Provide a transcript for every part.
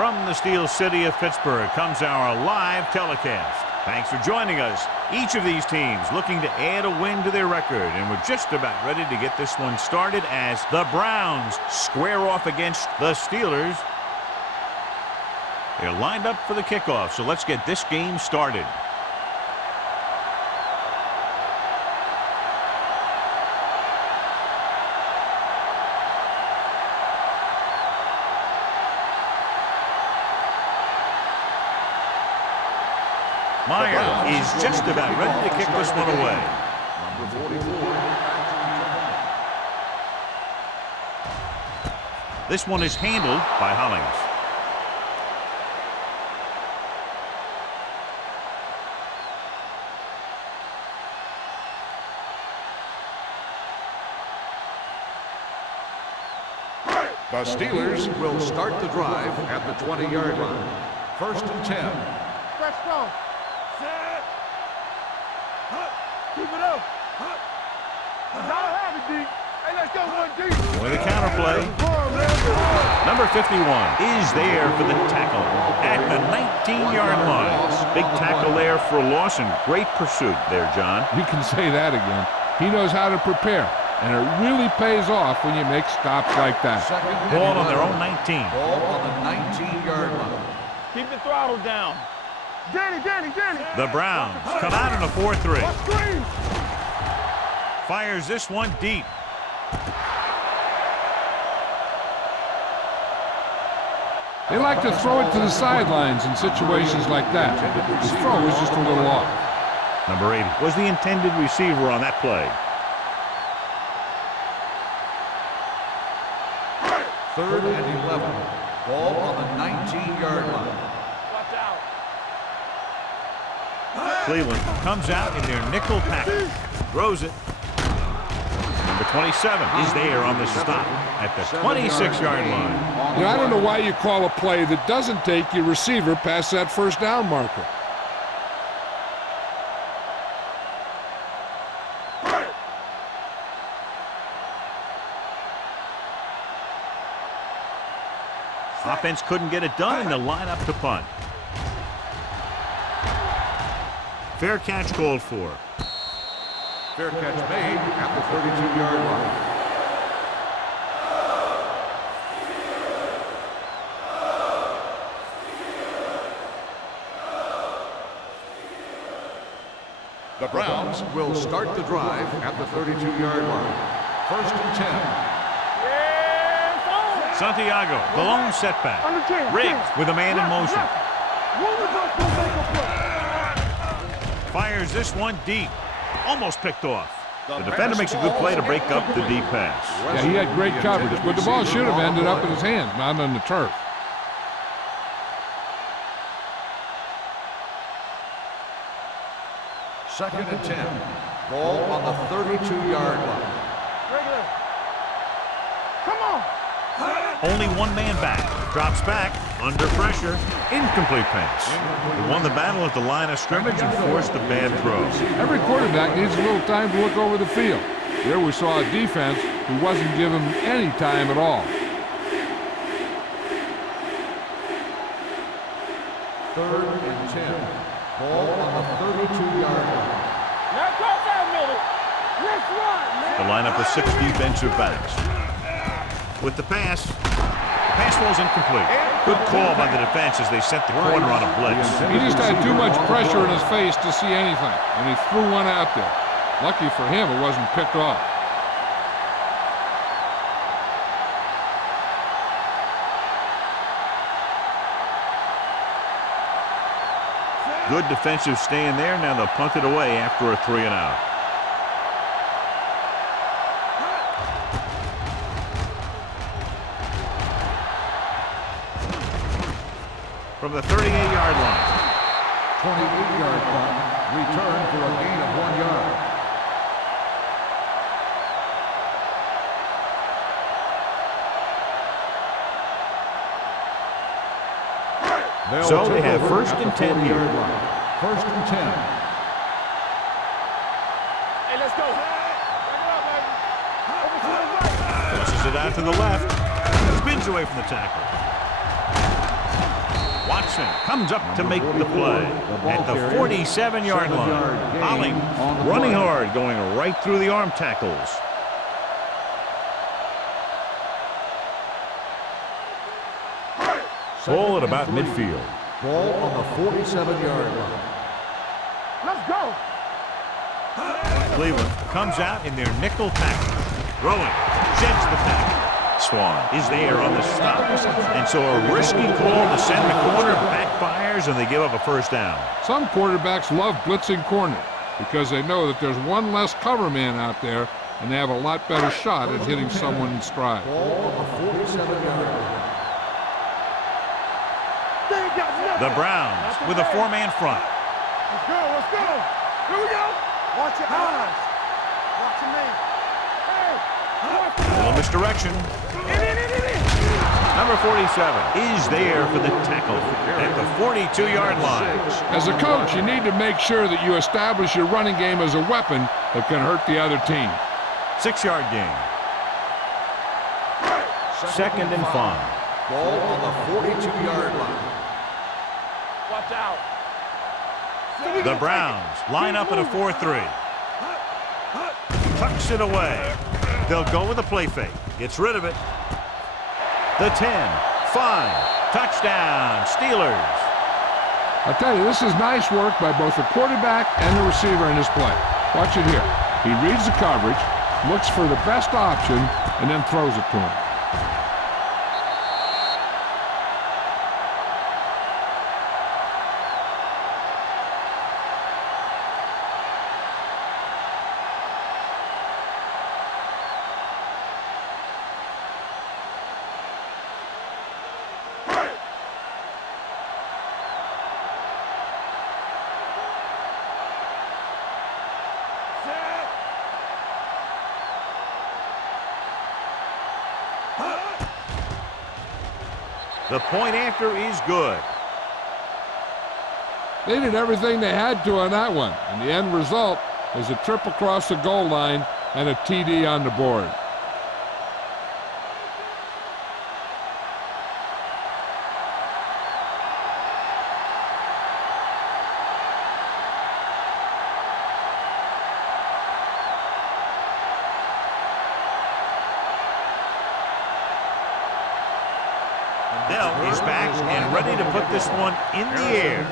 From the Steel City of Pittsburgh comes our live telecast. Thanks for joining us. Each of these teams looking to add a win to their record, and we're just about ready to get this one started as the Browns square off against the Steelers. They're lined up for the kickoff, so let's get this game started. Meyer is just about ready to kick this one away. Number 44. This one is handled by Hollings. The Steelers will start the drive at the 20-yard line. 1st and 10. Let's go. Set. Keep it up. Y'all have it, D. Hey, let's go one deep. With a counter play. Number 51 is there for the tackle at the 19-yard line. Big tackle there for a loss and great pursuit there, John. You can say that again. He knows how to prepare, and it really pays off when you make stops like that. Ball on their own 19. Ball on the 19-yard line. Keep the throttle down. Danny. The Browns come out in a 4-3. Screen. Fires this one deep. They like to throw it to the sidelines in situations like that. His throw was just a little off. Number 80 was the intended receiver on that play. 3rd and 11. Ball on the 19-yard line. Watch out. Cleveland comes out in their nickel package. Throws it. Number 27 is there on the stop at the 26-yard line. You know, I don't know why you call a play that doesn't take your receiver past that first down marker. Offense couldn't get it done, and they'll line up to punt. Fair catch called for. Fair catch made at the 32-yard line. The Browns will start the drive at the 32-yard line. 1st and 10. Santiago, the lone setback. Riggs with a man in motion. Fires this one deep. Almost picked off. The defender makes a good play to break up the deep pass. Yeah, he had great coverage, but the ball should have ended up in his hands, not on the turf. Second and 10. Ball on the 32-yard line. Come on. Only one man back. Drops back. Under pressure. Incomplete pass. He won the battle at the line of scrimmage and forced the bad throw. Every quarterback needs a little time to look over the field. There we saw a defense who wasn't given any time at all. 3rd and 10. Ball on the 32-yard line. Now cross that middle. Let's run, man. The lineup of 6 defensive backs. With the pass falls incomplete. Good call by the defense as they sent the corner on a blitz. He just had too much pressure in his face to see anything, and he threw one out there. Lucky for him, it wasn't picked off. Good defensive stand there. Now they'll punt it away after a 3-and-out. From the 38-yard line. 28-yard punt. Return for a gain of 1 yard. So they have 1st and 10 here. 1st and 10. Hey, let's go. Pushes it out to the left. Spins away from the tackle. Watson comes up to make the play at the 47-yard line. Ollie running hard, going right through the arm tackles. Ball at about midfield. Ball on the 47-yard line. Let's go. Cleveland comes out in their nickel package. Throwing, sheds the pack. Swan is there on the stop. And so a risky call to send the corner backfires, and they give up a first down. Some quarterbacks love blitzing corners because they know that there's one less cover man out there, and they have a lot better shot at hitting someone in stride. Ball on the 47-yard line. The Browns with a four-man front. Let's go. Let's go. Here we go. Watch your eyes. Watch your man. Hey. A little misdirection. Number 47 is there for the tackle at the 42-yard line. As a coach, you need to make sure that you establish your running game as a weapon that can hurt the other team. 6-yard gain. Second and 5. Ball on the 42-yard line. Watch out. The Browns line up in a 4-3. Tucks it away. They'll go with a play fake. Gets rid of it. The 10, 5, touchdown, Steelers. I'll tell you, this is nice work by both the quarterback and the receiver in his play. Watch it here. He reads the coverage, looks for the best option, and then throws it to him. The point after is good. They did everything they had to on that one, and the end result was a trip across the goal line and a TD on the board. Dell is back and ready to put this one in the air.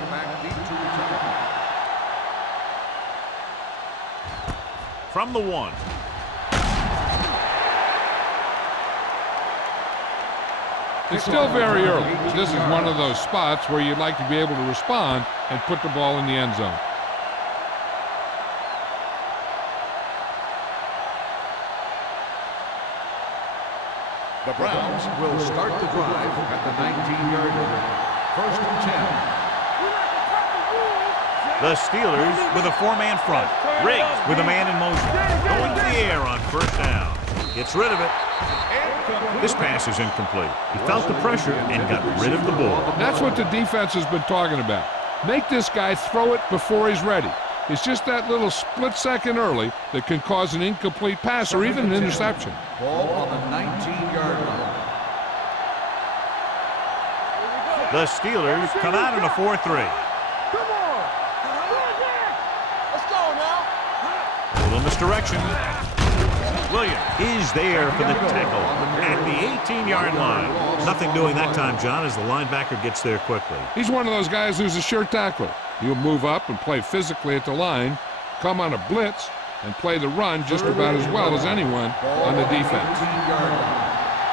From the 1. It's still very early. This is one of those spots where you'd like to be able to respond and put the ball in the end zone. The Browns will start the drive at the 19-yard line. First and 10. The Steelers with a four-man front. Riggs with a man in motion. Going to the air on first down. Gets rid of it. This pass is incomplete. He felt the pressure and got rid of the ball. That's what the defense has been talking about. Make this guy throw it before he's ready. It's just that little split second early that can cause an incomplete pass or even an interception. Ball on the 19-yard line. The Steelers come out in a 4-3. Come on. Let's go now. A little misdirection. Williams is there for the tackle at the 18-yard line. Nothing doing that time, John, as the linebacker gets there quickly. He's one of those guys who's a sure tackler. He'll move up and play physically at the line, come on a blitz, and play the run just about as well as anyone on the defense.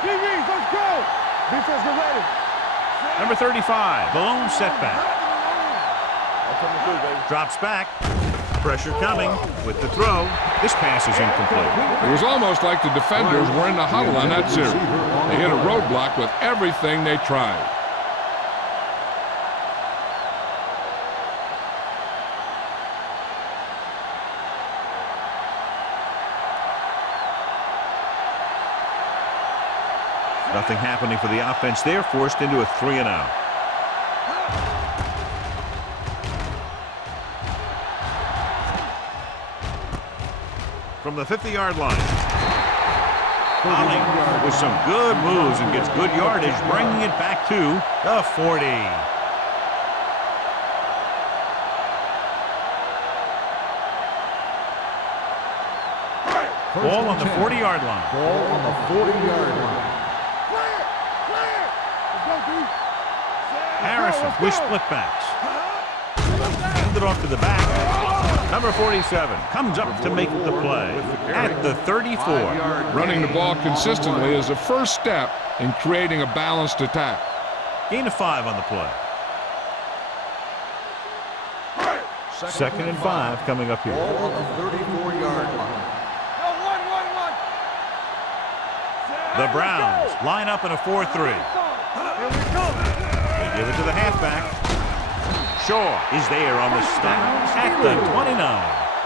DBs, let's go. Defense, get ready. Number 35, the lone setback. Drops back. Pressure coming with the throw. This pass is incomplete. It was almost like the defenders were in the huddle on that series. They hit a roadblock with everything they tried. Nothing happening for the offense there, forced into a 3-and-out. From the 50-yard line. Ollie with some good moves and gets good yardage, bringing it back to the 40. Ball on the 40-yard line. Ball on the 40-yard line. Clear! Clear! Let's go, D. Harrison Let's go, with let's go. split backs. Hand it off to the back. Number 47 comes up to make the play at the 34. Running the ball consistently is the first step in creating a balanced attack. Gain of 5 on the play. Second and 5 coming up here. Ball on the 34-yard line. No, one. The Browns line up in a 4-3. Here we come. They give it to the halfback. Shaw is there on the stop at the 29.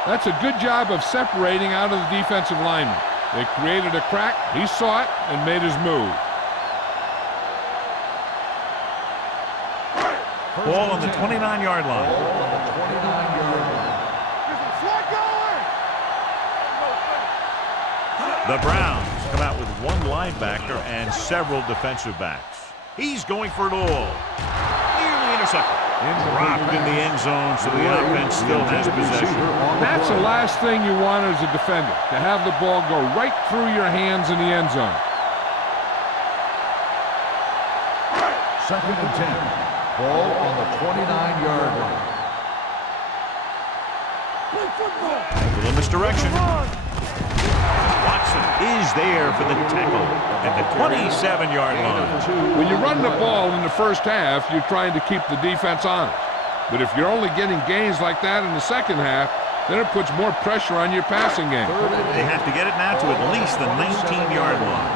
That's a good job of separating out of the defensive lineman. They created a crack, he saw it, and made his move. Ball on the 29-yard line. Ball on the 29-yard line. Here's a slot going. The Browns come out with one linebacker and several defensive backs. He's going for it all. Nearly intercepted. Dropped in the end zone, so the offense still has possession. That's the last thing you want as a defender, to have the ball go right through your hands in the end zone. Second and 10. Ball on the 29-yard line. Play football. A little misdirection. Watson is there for the tackle at the 27-yard line. When you run the ball in the first half, you're trying to keep the defense honest. But if you're only getting gains like that in the second half, then it puts more pressure on your passing game. They have to get it now to at least the 19-yard line.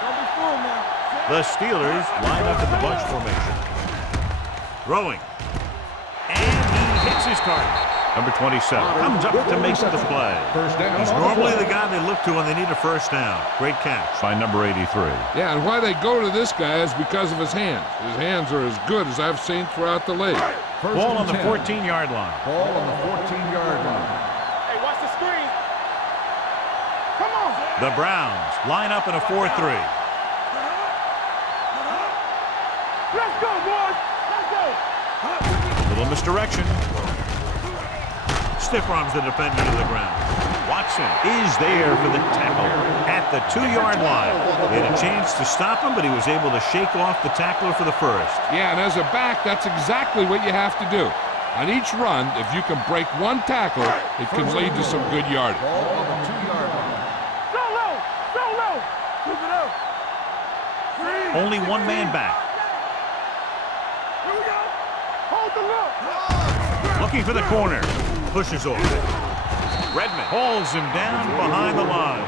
Don't be fooled now. The Steelers line up in the bunch formation. Throwing. And he hits his target. Number 27 comes up to make the play. First down. He's normally the guy they look to when they need a first down. Great catch by number 83. Yeah, and why they go to this guy is because of his hands. His hands are as good as I've seen throughout the league. First Ball and on the 10. 14-yard line. Ball on the 14-yard line. Hey, watch the screen. Come on. The Browns line up in a 4-3. Let's go, boys. Let's go. Little misdirection. Stiff arms the defender to the ground. Watson is there for the tackle at the 2-yard line. They had a chance to stop him, but he was able to shake off the tackler for the first. Yeah, and as a back, that's exactly what you have to do. On each run, if you can break one tackle, it can lead to some good yardage. Ball on the 2-yard line. So low. Keep it up. Freeze. Only one man back. Here we go. Hold the look. Looking for the corner. Pushes off. Redmond hauls him down behind the line.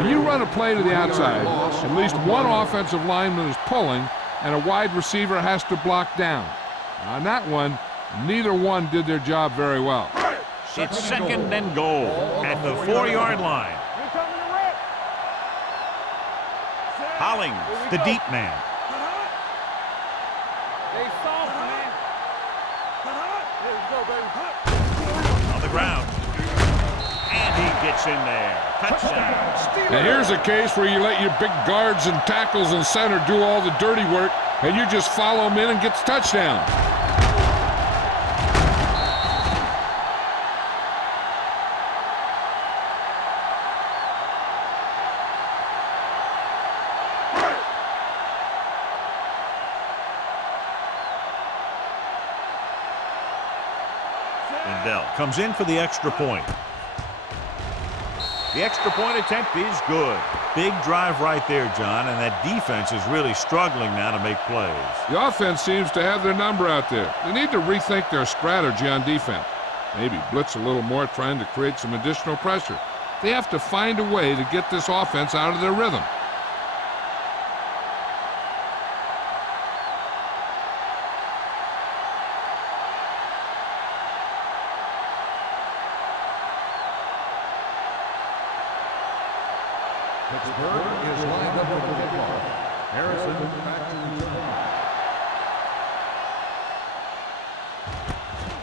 When you run a play to the outside, at least one offensive lineman is pulling, and a wide receiver has to block down. On that one, neither one did their job very well. It's second and goal at the 4-yard line. Here coming the red. Hollings, the deep man. They soft, man. Here we go, baby. On the ground. And he gets in there. Touchdown. Now here's a case where you let your big guards and tackles and center do all the dirty work, and you just follow them in and get the touchdown. Lindell comes in for the extra point. The extra point attempt is good. Big drive right there, John, and that defense is really struggling now to make plays. The offense seems to have their number out there. They need to rethink their strategy on defense. Maybe blitz a little more, trying to create some additional pressure. They have to find a way to get this offense out of their rhythm. Pittsburgh is lined up with the kickoff. Harrison back to return.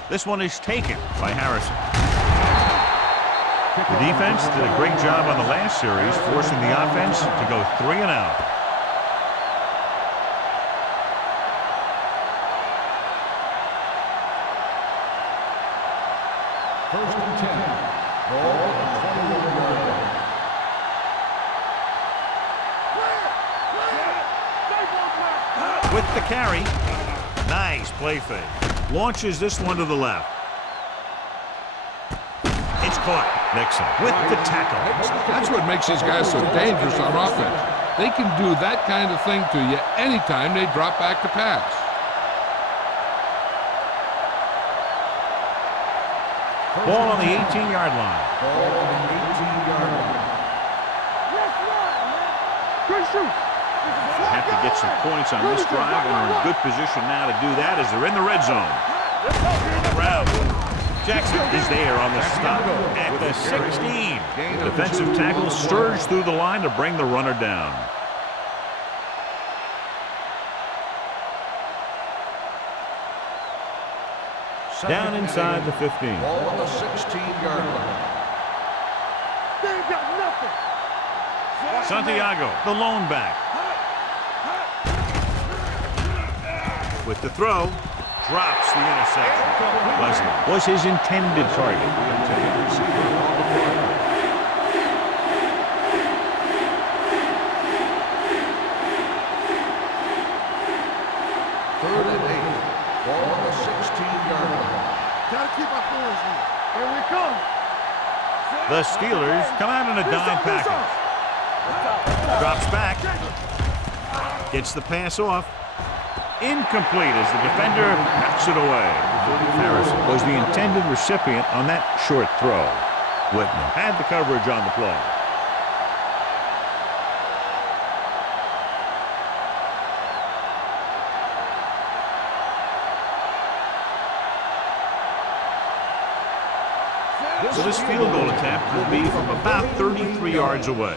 This one is taken by Harrison. The defense did a great job on the last series, forcing the offense to go 3 and out. First and 10. Ball with the carry. Nice play fake. Launches this one to the left. It's caught. Nixon with the tackle. That's what makes these guys so dangerous on offense. They can do that kind of thing to you anytime they drop back to pass. Ball on the 18-yard line. Ball on the 18-yard line. Good shoot. Have to get some points on this drive, and are in good position now to do that as they're in the red zone. Round. Jackson is there on the stop at the 16. The defensive tackle surged through the line to bring the runner down. Down inside the 15. Ball on the 16-yard line. They ain't got nothing. Santiago, the lone back. With the throw, drops the interception. Leslie was his intended target. Third and 8. Ball on the 16-yard line. Gotta keep our boys here. Here we come. The Steelers come out in a dime package. Drops back. Gets the pass off. Incomplete as the defender knocks it away. Harrison was the intended recipient on that short throw. Whitman had the coverage on the play. So this field goal attempt will be from about 33 yards away.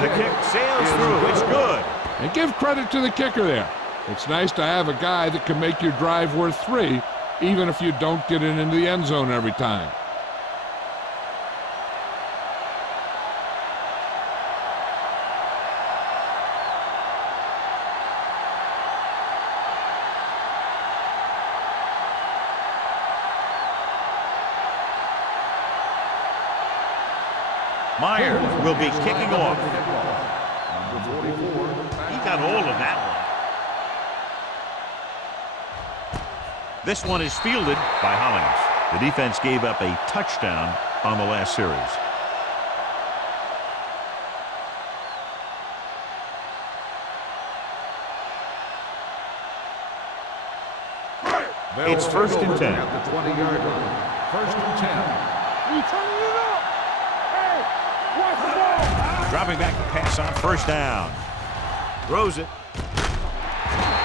The kick sails through. It's good. And give credit to the kicker there. It's nice to have a guy that can make your drive worth 3, even if you don't get it into the end zone every time. Myers will be kicking off. Number 44. He got hold of that one. This one is fielded by Hollings. The defense gave up a touchdown on the last series. It's first and 10. At the 20-yard line. First and 10. You turning it up. Hey, watch the ball. Dropping back to pass on first down. Throws it.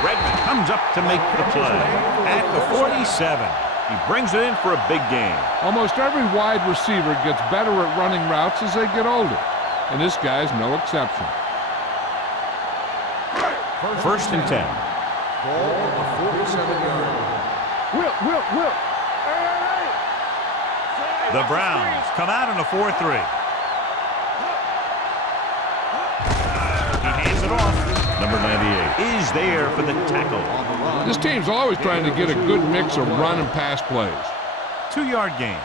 Redmond comes up to make the play. At the 47. He brings it in for a big gain. Almost every wide receiver gets better at running routes as they get older, and this guy's no exception. First and 10. Ball on the 47-yard line. Will. Hey. The Browns come out in a 4-3. He hands it off. Number 98 is there for the tackle. This team's always trying to get a good mix of run and pass plays. 2-yard gain.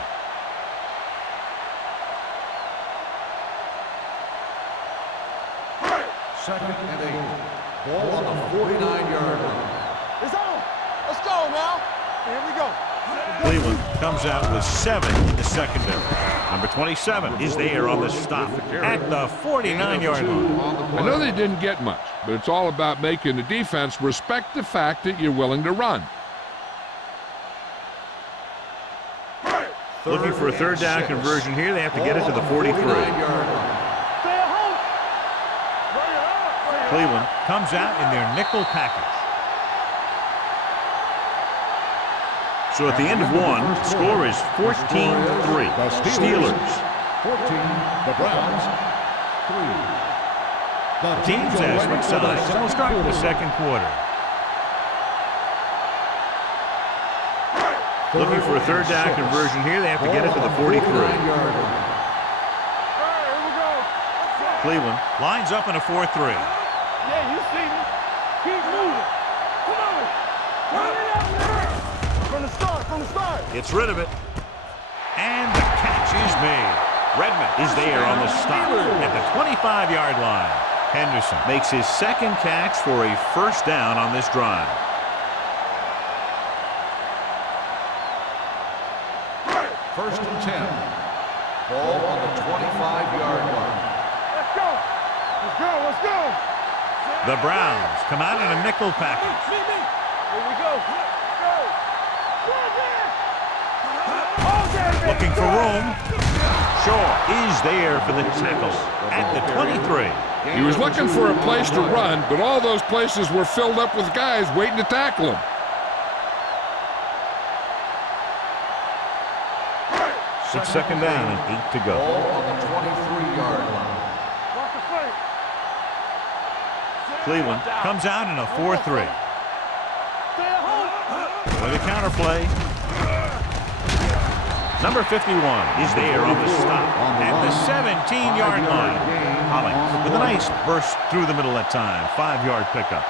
Second and 8. Ball on the 49-yard line. It's on. Let's go now. Here we go. Cleveland comes out with 7 in the secondary. Number 27 is there on the stop at the 49-yard line. I know they didn't get much, but it's all about making the defense respect the fact that you're willing to run. Looking for a third down conversion here. They have to get it to the 43. Cleveland comes out in their nickel package. So at the end of one, the score is 14-3. Steelers. 14, the Browns, 3. Teams as switch sides, and we'll start with the second quarter. Looking for a third down conversion here. They have to get it to the 43. Cleveland lines up in a 4-3. Yeah, you see me. Keep moving. Come on. Run it out there. From the start. Gets rid of it. And the catch is made. Redmond is there on the stop at the 25-yard line. Henderson makes his second catch for a first down on this drive. First and 10. Ball on the 25-yard line. Let's go. Let's go. Let's go. The Browns come out in a nickel package. Here we go. Let's go. Looking for room. Shaw is there for the tackle at the 23. He was looking for a place to run, but all those places were filled up with guys waiting to tackle him. It's second down and 8 to go. Ball on the 23-yard line. Watch the play. Cleveland comes out in a 4-3. Stay at home. With a counter play. Number 51 is there on the stop at the 17-yard line. Hollings with a nice burst through the middle that time. 5-yard pickup.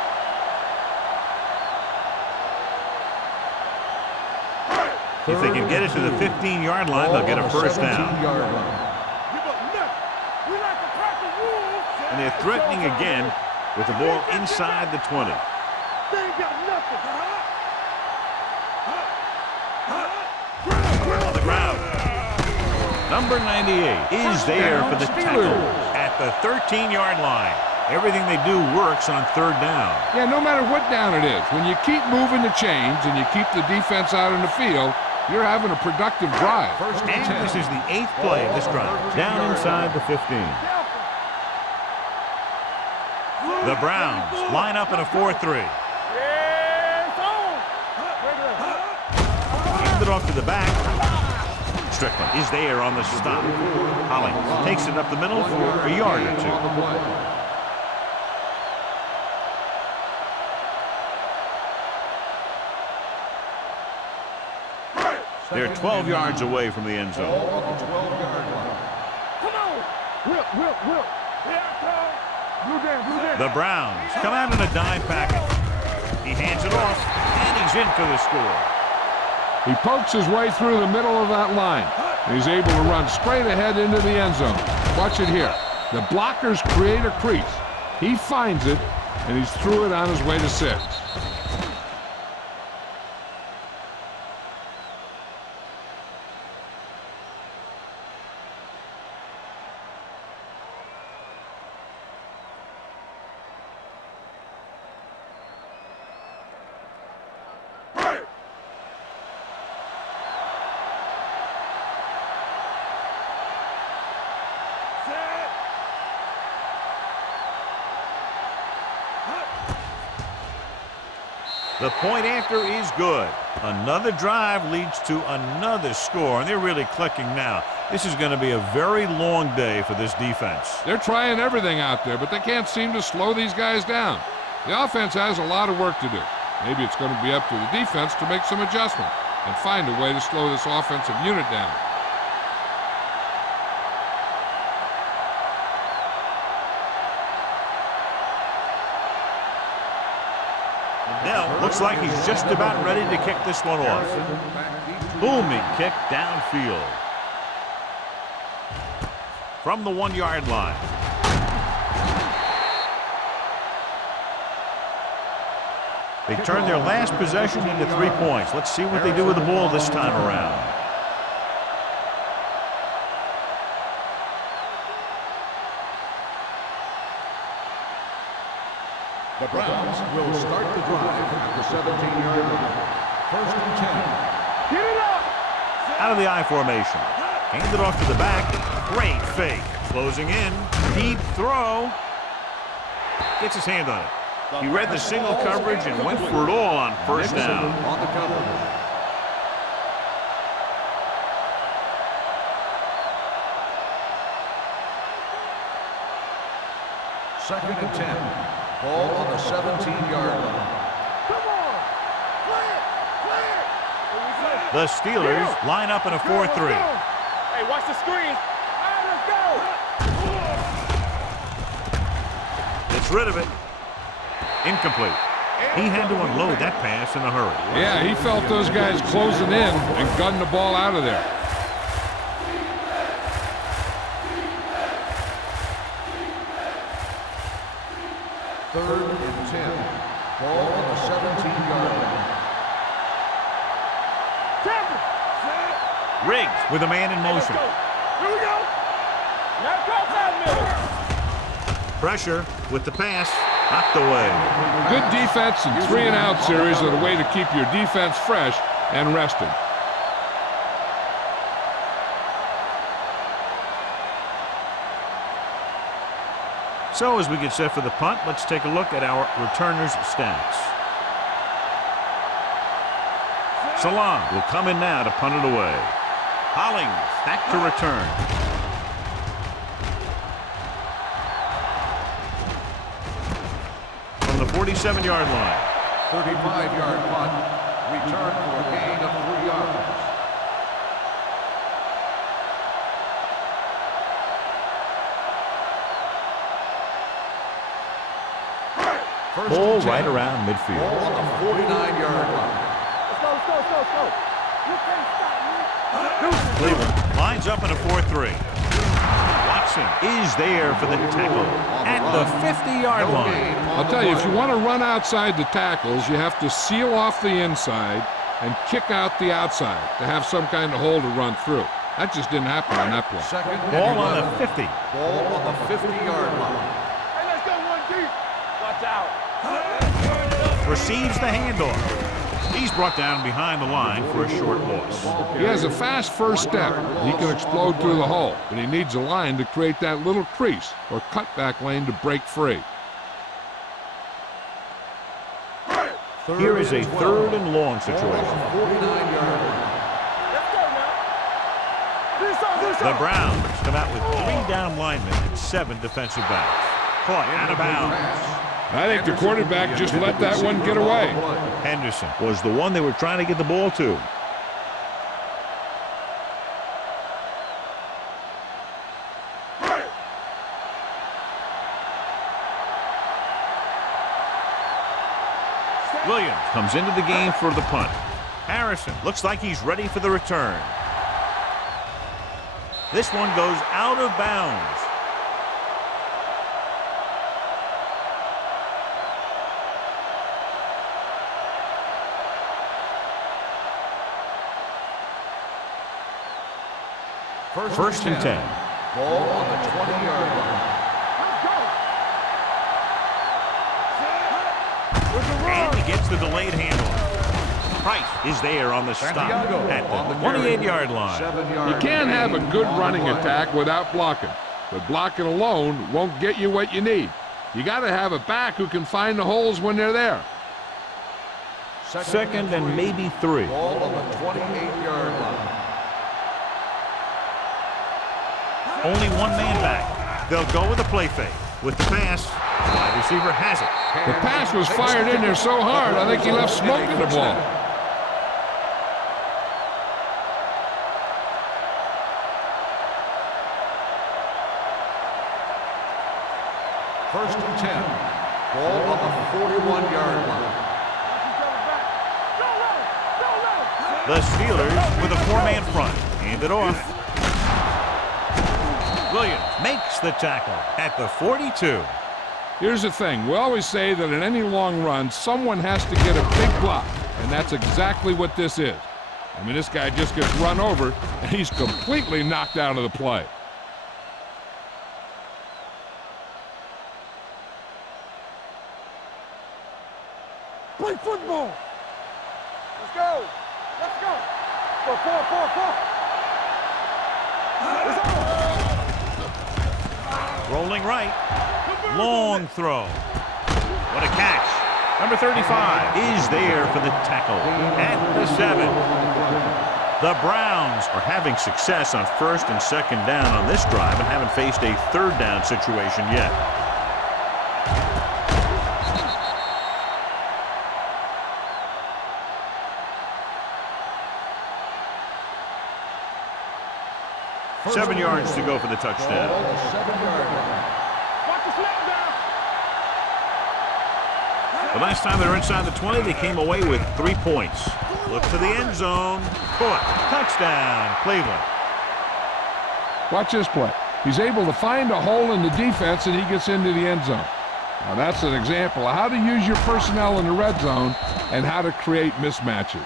If they can get it to the 15-yard line, they'll get a first down. And they're threatening again with the ball inside the 20. They ain't got nothing. On the ground. Number 98 is there for the tackle at the 13-yard line. Everything they do works on third down. Yeah, no matter what down it is, when you keep moving the chains and you keep the defense out in the field, you're having a productive drive. And this is the 8th play of this drive. Down inside the 15. The Browns line up in a 4-3. Hand it off to the back. Strickland is there on the stop. Hollings takes it up the middle for a yard or two. They're 12 yards away from the end zone. Come on. Whip. Blue down. The Browns come out in a dime package. He hands it off, and he's in for the score. He pokes his way through the middle of that line. He's able to run straight ahead into the end zone. Watch it here. The blockers create a crease. He finds it, and he's through it on his way to 6. The point after is good. Another drive leads to another score, and they're really clicking now. This is going to be a very long day for this defense. They're trying everything out there, but they can't seem to slow these guys down. The offense has a lot of work to do. Maybe it's going to be up to the defense to make some adjustment and find a way to slow this offensive unit down. Now, looks like he's just about ready to kick this one off. Booming kick downfield. From the 1-yard line. They turned their last possession into 3 points. Let's see what they do with the ball this time around. The Browns will start the drive at the 17-yard line. First and 10. Get it up. Out of the I formation. Hand it off to the back. Great fake. Closing in. Deep throw. Gets his hand on it. He read the single coverage and went for it all on first down. On the cover. Second and 10. Ball on the 17-yard line. Come on. Play it. The Steelers line up in a 4-3. Hey, watch the screen. All right, let's go. Gets rid of it. Incomplete. He had to unload that pass in a hurry. Yeah, he felt those guys closing in and gunned the ball out of there. 3rd and 10. Ball on the 17-yard line. Riggs with a man in motion. Here we go. Now cross that middle. Pressure with the pass. Knocked away. Good defense and 3-and-out series are the way to keep your defense fresh and rested. So as we get set for the punt, let's take a look at our returners' stats. Salam will come in now to punt it away. Hollings back to return. From the 47-yard line. 35-yard punt. Return for a gain of 3 yards. Ball right around midfield. Ball on the 49-yard line. Let's go. You can't stop me. Cleveland lines up in a 4-3. Watson is there for the tackle at the 50-yard line. I'll tell you, if you want to run outside the tackles, you have to seal off the inside and kick out the outside to have some kind of hole to run through. That just didn't happen on that play. Second Ball on and the 50. Ball on the 50-yard line. Hey, let's go one deep. Watch out. Receives the handoff. He's brought down behind the line for a short loss. He has a fast first step. He can explode through the hole, but he needs a line to create that little crease or cutback lane to break free. Here is a 3rd and long situation. 49-yard line. Let's go now. This The Browns come out with 3 down linemen and 7 defensive backs. Caught out of bounds. I think the quarterback just let that one get away. Henderson was the one they were trying to get the ball to. Williams comes into the game for the punt. Harrison looks like he's ready for the return. This one goes out of bounds. First and 10. Ball on the 20-yard line. And he gets the delayed handoff. Price is there on the stop at the 28-yard line. You can't have a good running attack without blocking, but blocking alone won't get you what you need. You got to have a back who can find the holes when they're there. Second and maybe 3. Ball on the 28-yard line. Only one man back. They'll go with a play fake. With the pass, the wide receiver has it. The pass was fired in there so hard, I think he left smoke in the ball. First and 10. Ball on the 41-yard line. The Steelers with a 4-man front. Hand it off. Williams makes the tackle at the 42. Here's the thing. We always say that in any long run, someone has to get a big block, and that's exactly what this is. I mean, this guy just gets run over, and he's completely knocked out of the play. Play football. Let's go. Let's go. 4. It's over. Rolling right. Long throw. What a catch. Number 35 is there for the tackle at the 7. The Browns are having success on 1st and 2nd down on this drive and haven't faced a 3rd down situation yet. Seven yards to go for the touchdown. The last time they were inside the 20, they came away with 3 points. Look to the end zone. Caught. Touchdown, Cleveland. Watch this play. He's able to find a hole in the defense, and he gets into the end zone. Now that's an example of how to use your personnel in the red zone and how to create mismatches.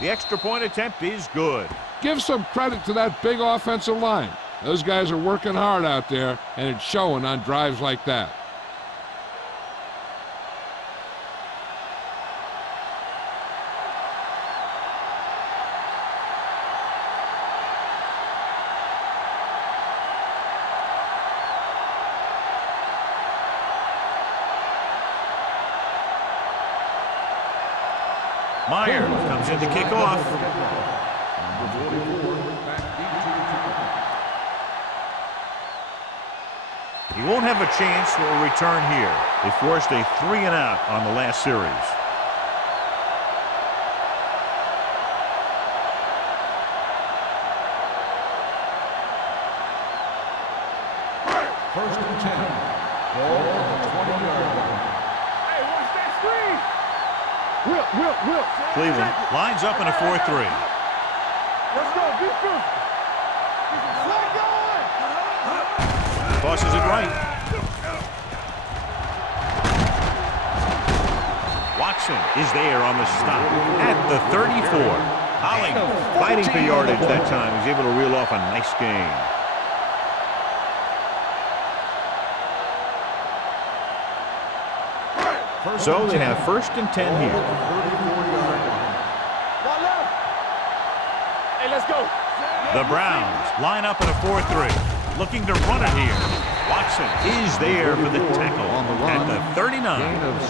The extra point attempt is good. Give some credit to that big offensive line. Those guys are working hard out there, and it's showing on drives like that. Myers comes in to kick off. He won't have a chance for a return here. They forced a 3-and-out on the last series. First and 10. Ball on the 20-yard line. Hey, watch that screen. Whip. Cleveland lines up in a 4-3. Let's go. Be physical. Let going. Tosses it right. Watson is there on the stop at the 34. Holling fighting for yardage that time. He's able to reel off a nice gain. So they have first and 10 here. Hey, let's go. The Browns line up in a 4-3. Looking to run it here. Watson is there for the tackle at the 39.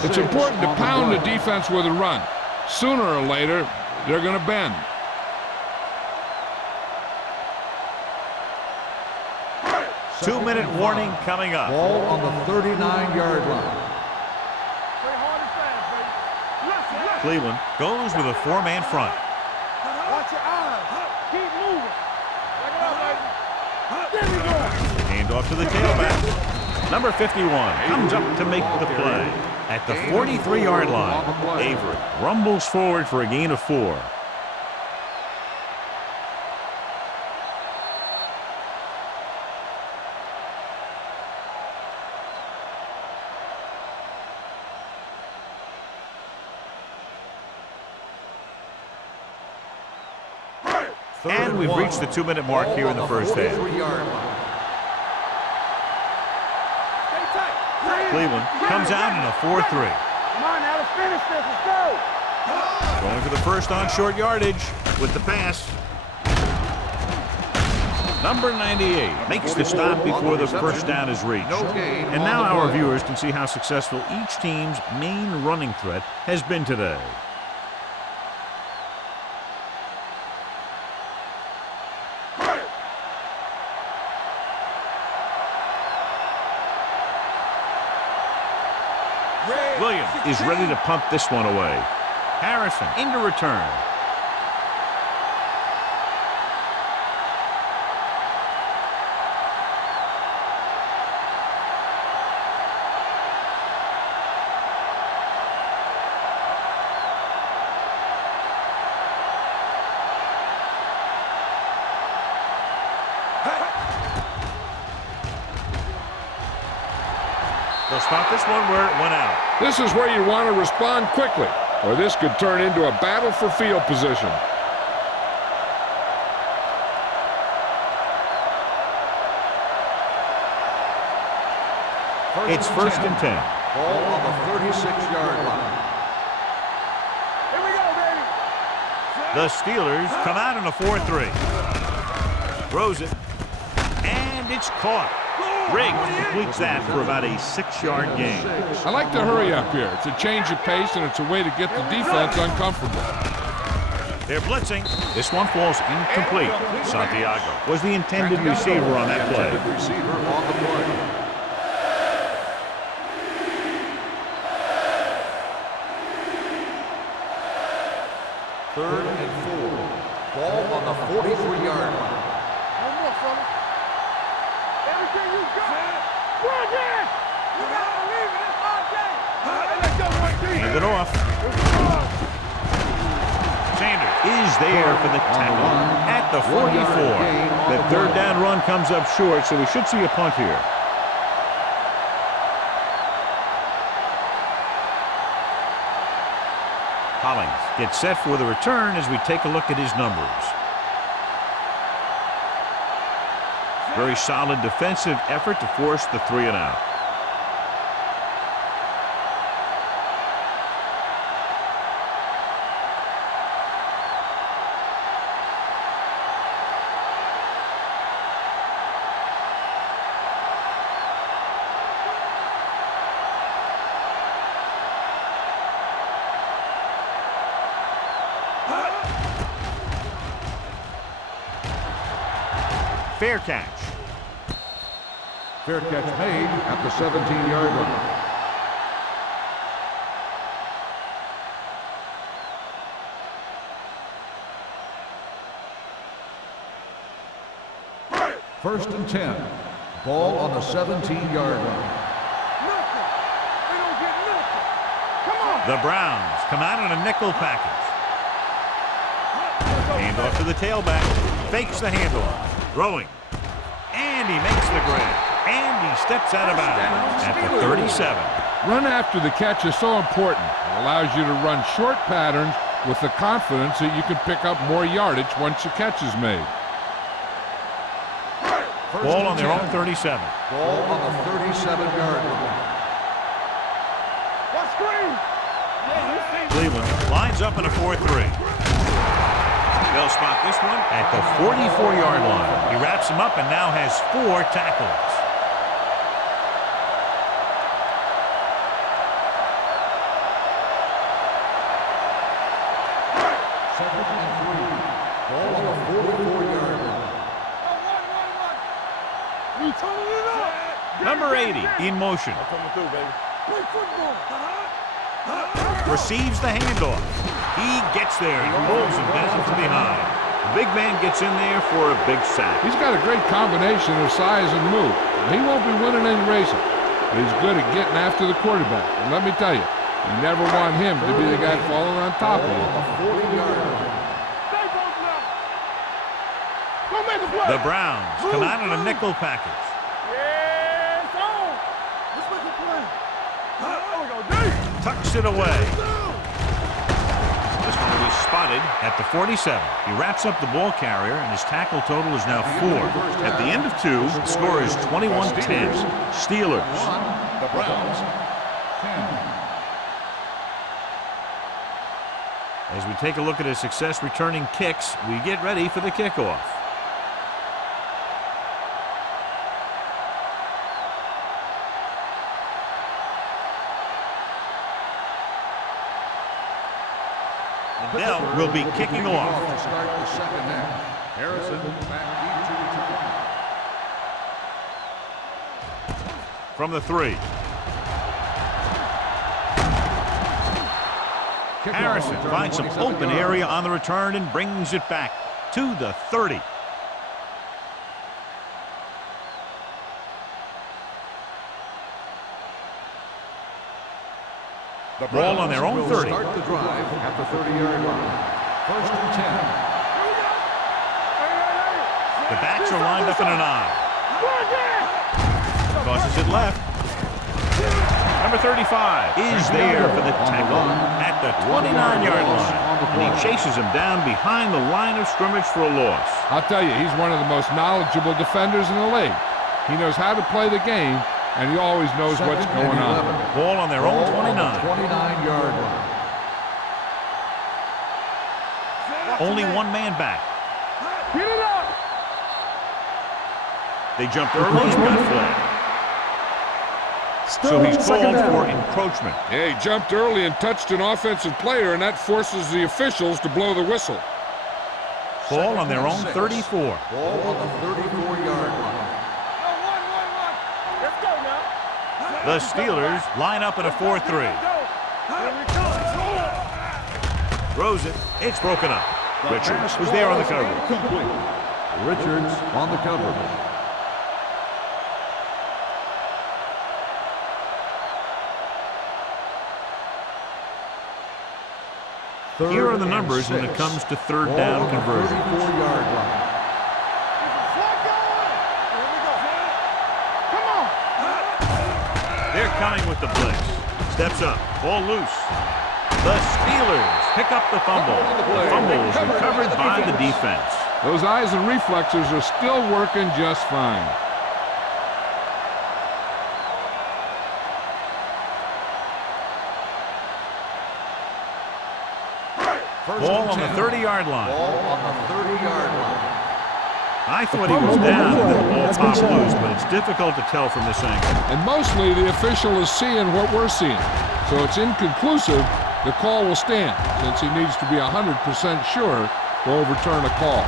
It's important to pound the defense with a run. Sooner or later, they're going to bend. Two-minute warning coming up. Ball on the 39-yard line. Play hard and fast, baby. Listen. Cleveland goes with a 4-man front. Watch your eyes. Keep moving. Check it out, baby. There we go. Hand off to the tailback. Number 51 comes up to make the play at the 43-yard line. Avery rumbles forward for a gain of 4. And we've reached the 2-minute mark here in the first half. Cleveland comes out in a 4-3. Come on now, let's finish this. Let's go. Going for the first on short yardage with the pass. Number 98 makes the stop before the first down is reached. And now our viewers can see how successful each team's main running threat has been today. Williams is ready to punt this one away. Harrison into return. They'll stop this one where it went out. This is where you want to respond quickly, or this could turn into a battle for field position. It's first and 10. Ball on the 36-yard line. Here we go, baby. The Steelers come out in a 4-3. Throws it. And it's caught. Riggs completes that for about a 6-yard gain. I like to hurry up here. It's a change of pace, and it's a way to get the defense uncomfortable. They're blitzing. This one falls incomplete. Santiago was the intended receiver on that play. Receiver on the play. Third and 4. Ball on the 43-yard line. No more, fella. Everything you got. Hand it off. Sanders is there for the tackle at the 44. The third down run comes up short, so we should see a punt here. Hollings gets set for the return as we take a look at his numbers. Very solid defensive effort to force the 3 and out. Fair catch. Fair catch made at the 17-yard line. First and 10. Ball on the 17-yard line. The Browns come out in a nickel package. Hand off to the tailback. Fakes the handoff. Throwing. And he makes the grab. And he steps out of bounds at the 37. Run after the catch is so important. It allows you to run short patterns with the confidence that you can pick up more yardage once the catch is made. Ball on their own 37. Ball on the 37-yard line. Cleveland lines up in a 4-3. They'll spot this one at the 44-yard line. He wraps him up and now has 4 tackles. Second and 3. Ball on the 44-yard line. Number 80 in motion. Receives the handoff. He gets there and pulls him down from behind. The big man gets in there for a big sack. He's got a great combination of size and move. He won't be winning any races, but he's good at getting after the quarterback. And let me tell you, you never want him to be the guy falling on top of you. The Browns come out in a nickel package. Tucks it away. This one will be spotted at the 47. He wraps up the ball carrier, and his tackle total is now 4. At the end of 2, the score is 21-10. Steelers. The Browns, 10. As we take a look at his success returning kicks, we get ready for the kickoff. Now will be kicking off. To start the second half. Harrison back deep to return. From the 3. Harrison finds some open area on the return and brings it back to the 30. The Ball on their own 30. Start the drive at the 30-yard line. First and 10. The backs are lined up in an I. Tosses it left. Number 35 is there for the tackle at the 29-yard line. And he chases him down behind the line of scrimmage for a loss. I'll tell you, he's one of the most knowledgeable defenders in the league. He knows how to play the game, and he always knows what's going on. Ball on their own 29. 29-yard line. Only one man back. Get it up! They jumped early and got flagged. So he's called for encroachment. Yeah, he jumped early and touched an offensive player, and that forces the officials to blow the whistle. Ball on their own 34. Ball on the 34-yard line. Let's go now. The Steelers line up in a 4-3. Throws it. It's broken up. Richards was there on the coverage. Richards on the coverage. Here are the numbers when it comes to third down conversion. 34-yard line. They're coming with the blitz. Steps up. Ball loose. The Steelers pick up the fumble. The fumble is recovered by the defense. Those eyes and reflexes are still working just fine. Ball on the 30-yard line. Ball on the 30-yard line. I thought he was down and then the ball popped loose, but it's difficult to tell from this angle. And mostly the official is seeing what we're seeing. So it's inconclusive. The call will stand since he needs to be 100% sure to overturn a call.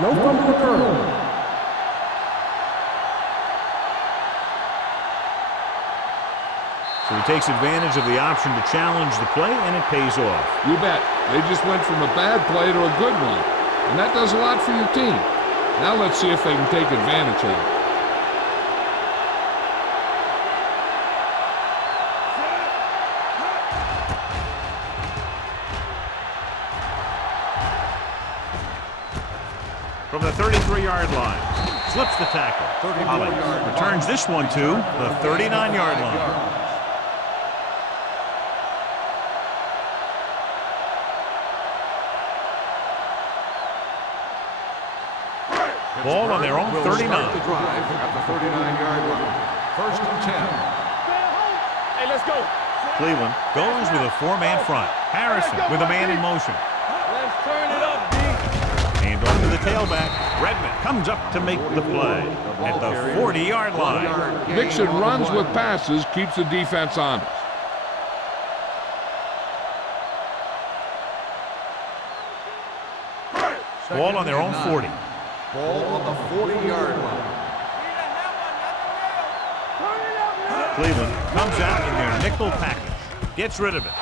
No fumble return. So he takes advantage of the option to challenge the play, and it pays off. You bet. They just went from a bad play to a good one. And that does a lot for your team. Now let's see if they can take advantage of it. From the 33-yard line, slips the tackle. Holland returns this one to the 39-yard line. Ball on their own 39. Start the drive at the 39-yard line. First and 10. Hey, let's go. Cleveland goes with a four-man front. Harrison with a man in motion. Let's turn it up, D. Hand on to the tailback. Redmond comes up to make the play at the 40-yard line. Mixing runs with passes keeps the defense honest. Ball on their own 40. Ball on the 40-yard line. Cleveland comes out in their nickel package. Gets rid of it.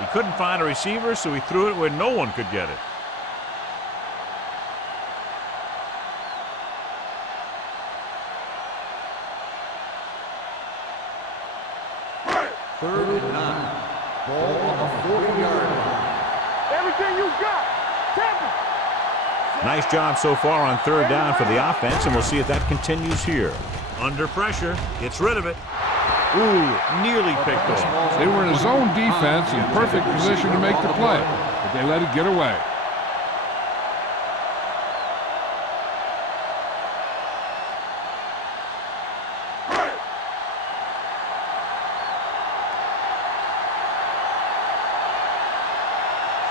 He couldn't find a receiver, so he threw it where no one could get it. Third and 9. Ball on the 40-yard line. Everything you got. Tackle. Nice job so far on third down for the offense, and we'll see if that continues here. Under pressure, gets rid of it. Ooh, nearly picked off. They were in a zone defense in perfect position to make the play, but they let it get away.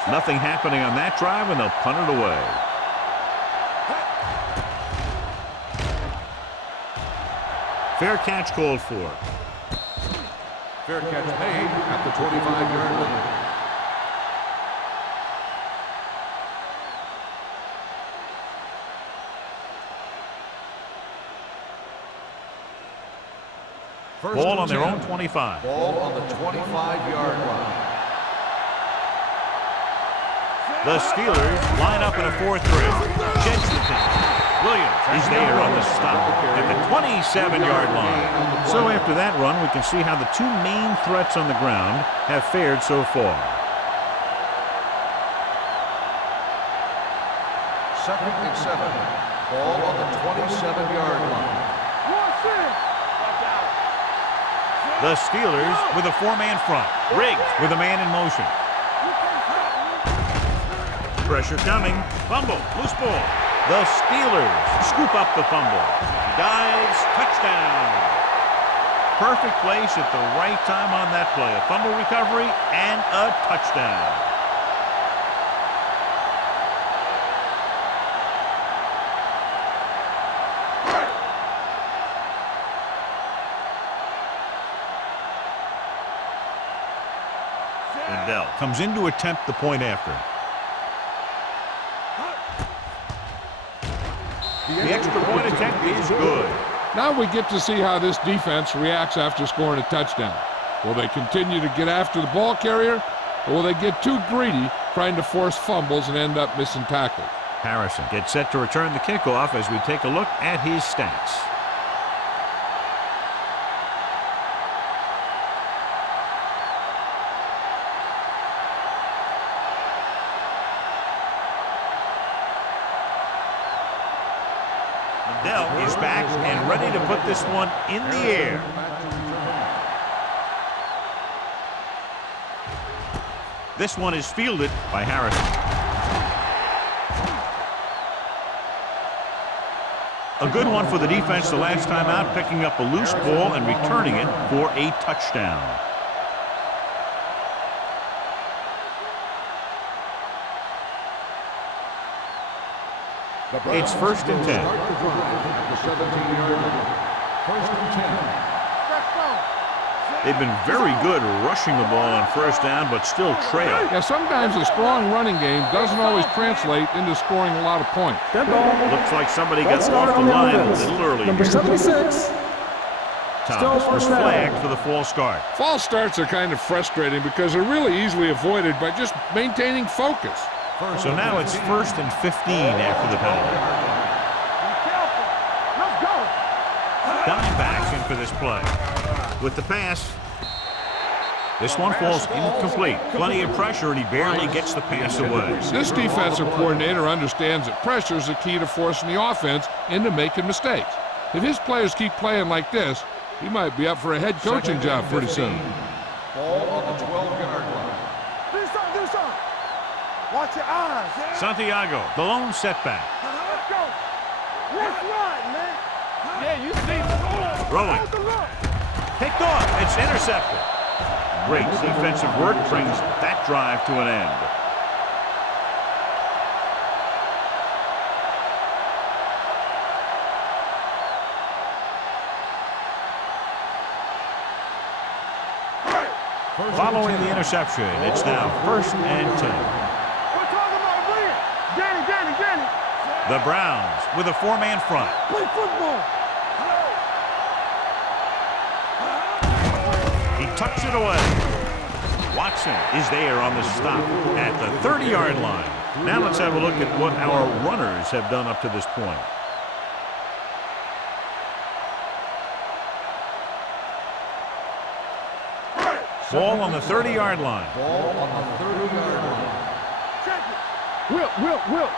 Nothing happening on that drive, and they'll punt it away. Fair catch called for. Fair catch made at the 25-yard line. Ball on their own 25. Ball on the 25-yard line. The Steelers line up in a 4-3. Jets the tackle. Williams is there on the stop at the 27-yard line. So after that run, we can see how the two main threats on the ground have fared so far. Second and 7. Ball on the 27-yard line. The Steelers with a four-man front. Riggs with a man in motion. Pressure coming. Fumble. Loose ball. The Steelers scoop up the fumble. Dives. Touchdown. Perfect place at the right time on that play. A fumble recovery and a touchdown. Lindell comes in to attempt the point after. The extra point attempt is good. Now we get to see how this defense reacts after scoring a touchdown. Will they continue to get after the ball carrier, or will they get too greedy trying to force fumbles and end up missing tackles? Harrison gets set to return the kickoff as we take a look at his stats. Dell is back and ready to put this one in the air. This one is fielded by Harrison. A good one for the defense the last time out, picking up a loose ball and returning it for a touchdown. It's 1st and 10. They've been very good rushing the ball on 1st down, but still trail. Yeah, sometimes a strong running game doesn't always translate into scoring a lot of points. Looks like somebody got off the line a little early. Number 76. Thomas was flagged for the false start. False starts are kind of frustrating because they're really easily avoided by just maintaining focus. So now it's 1st and 15 after the penalty. Dimebacks in for this play. With the pass, this one falls incomplete. Plenty of pressure, and he barely gets the pass away. This defensive coordinator understands that pressure is the key to forcing the offense into making mistakes. If his players keep playing like this, he might be up for a head coaching job pretty soon. Ball on the 12-yard line. Do something. Watch your eyes. Yeah. Santiago, the lone setback. Let's go. Let's run, man. Yeah, you see. Throwing. Picked off. It's intercepted. Great defensive work brings that drive to an end. Following the interception, it's now 1st and 10. We're talking about winning. Get it. The Browns with a 4-man front. Play football. He tucks it away. Watson is there on the stop at the 30-yard line. Now let's have a look at what our runners have done up to this point. Ball on the 30-yard line. Ball on the 30-yard line. Will.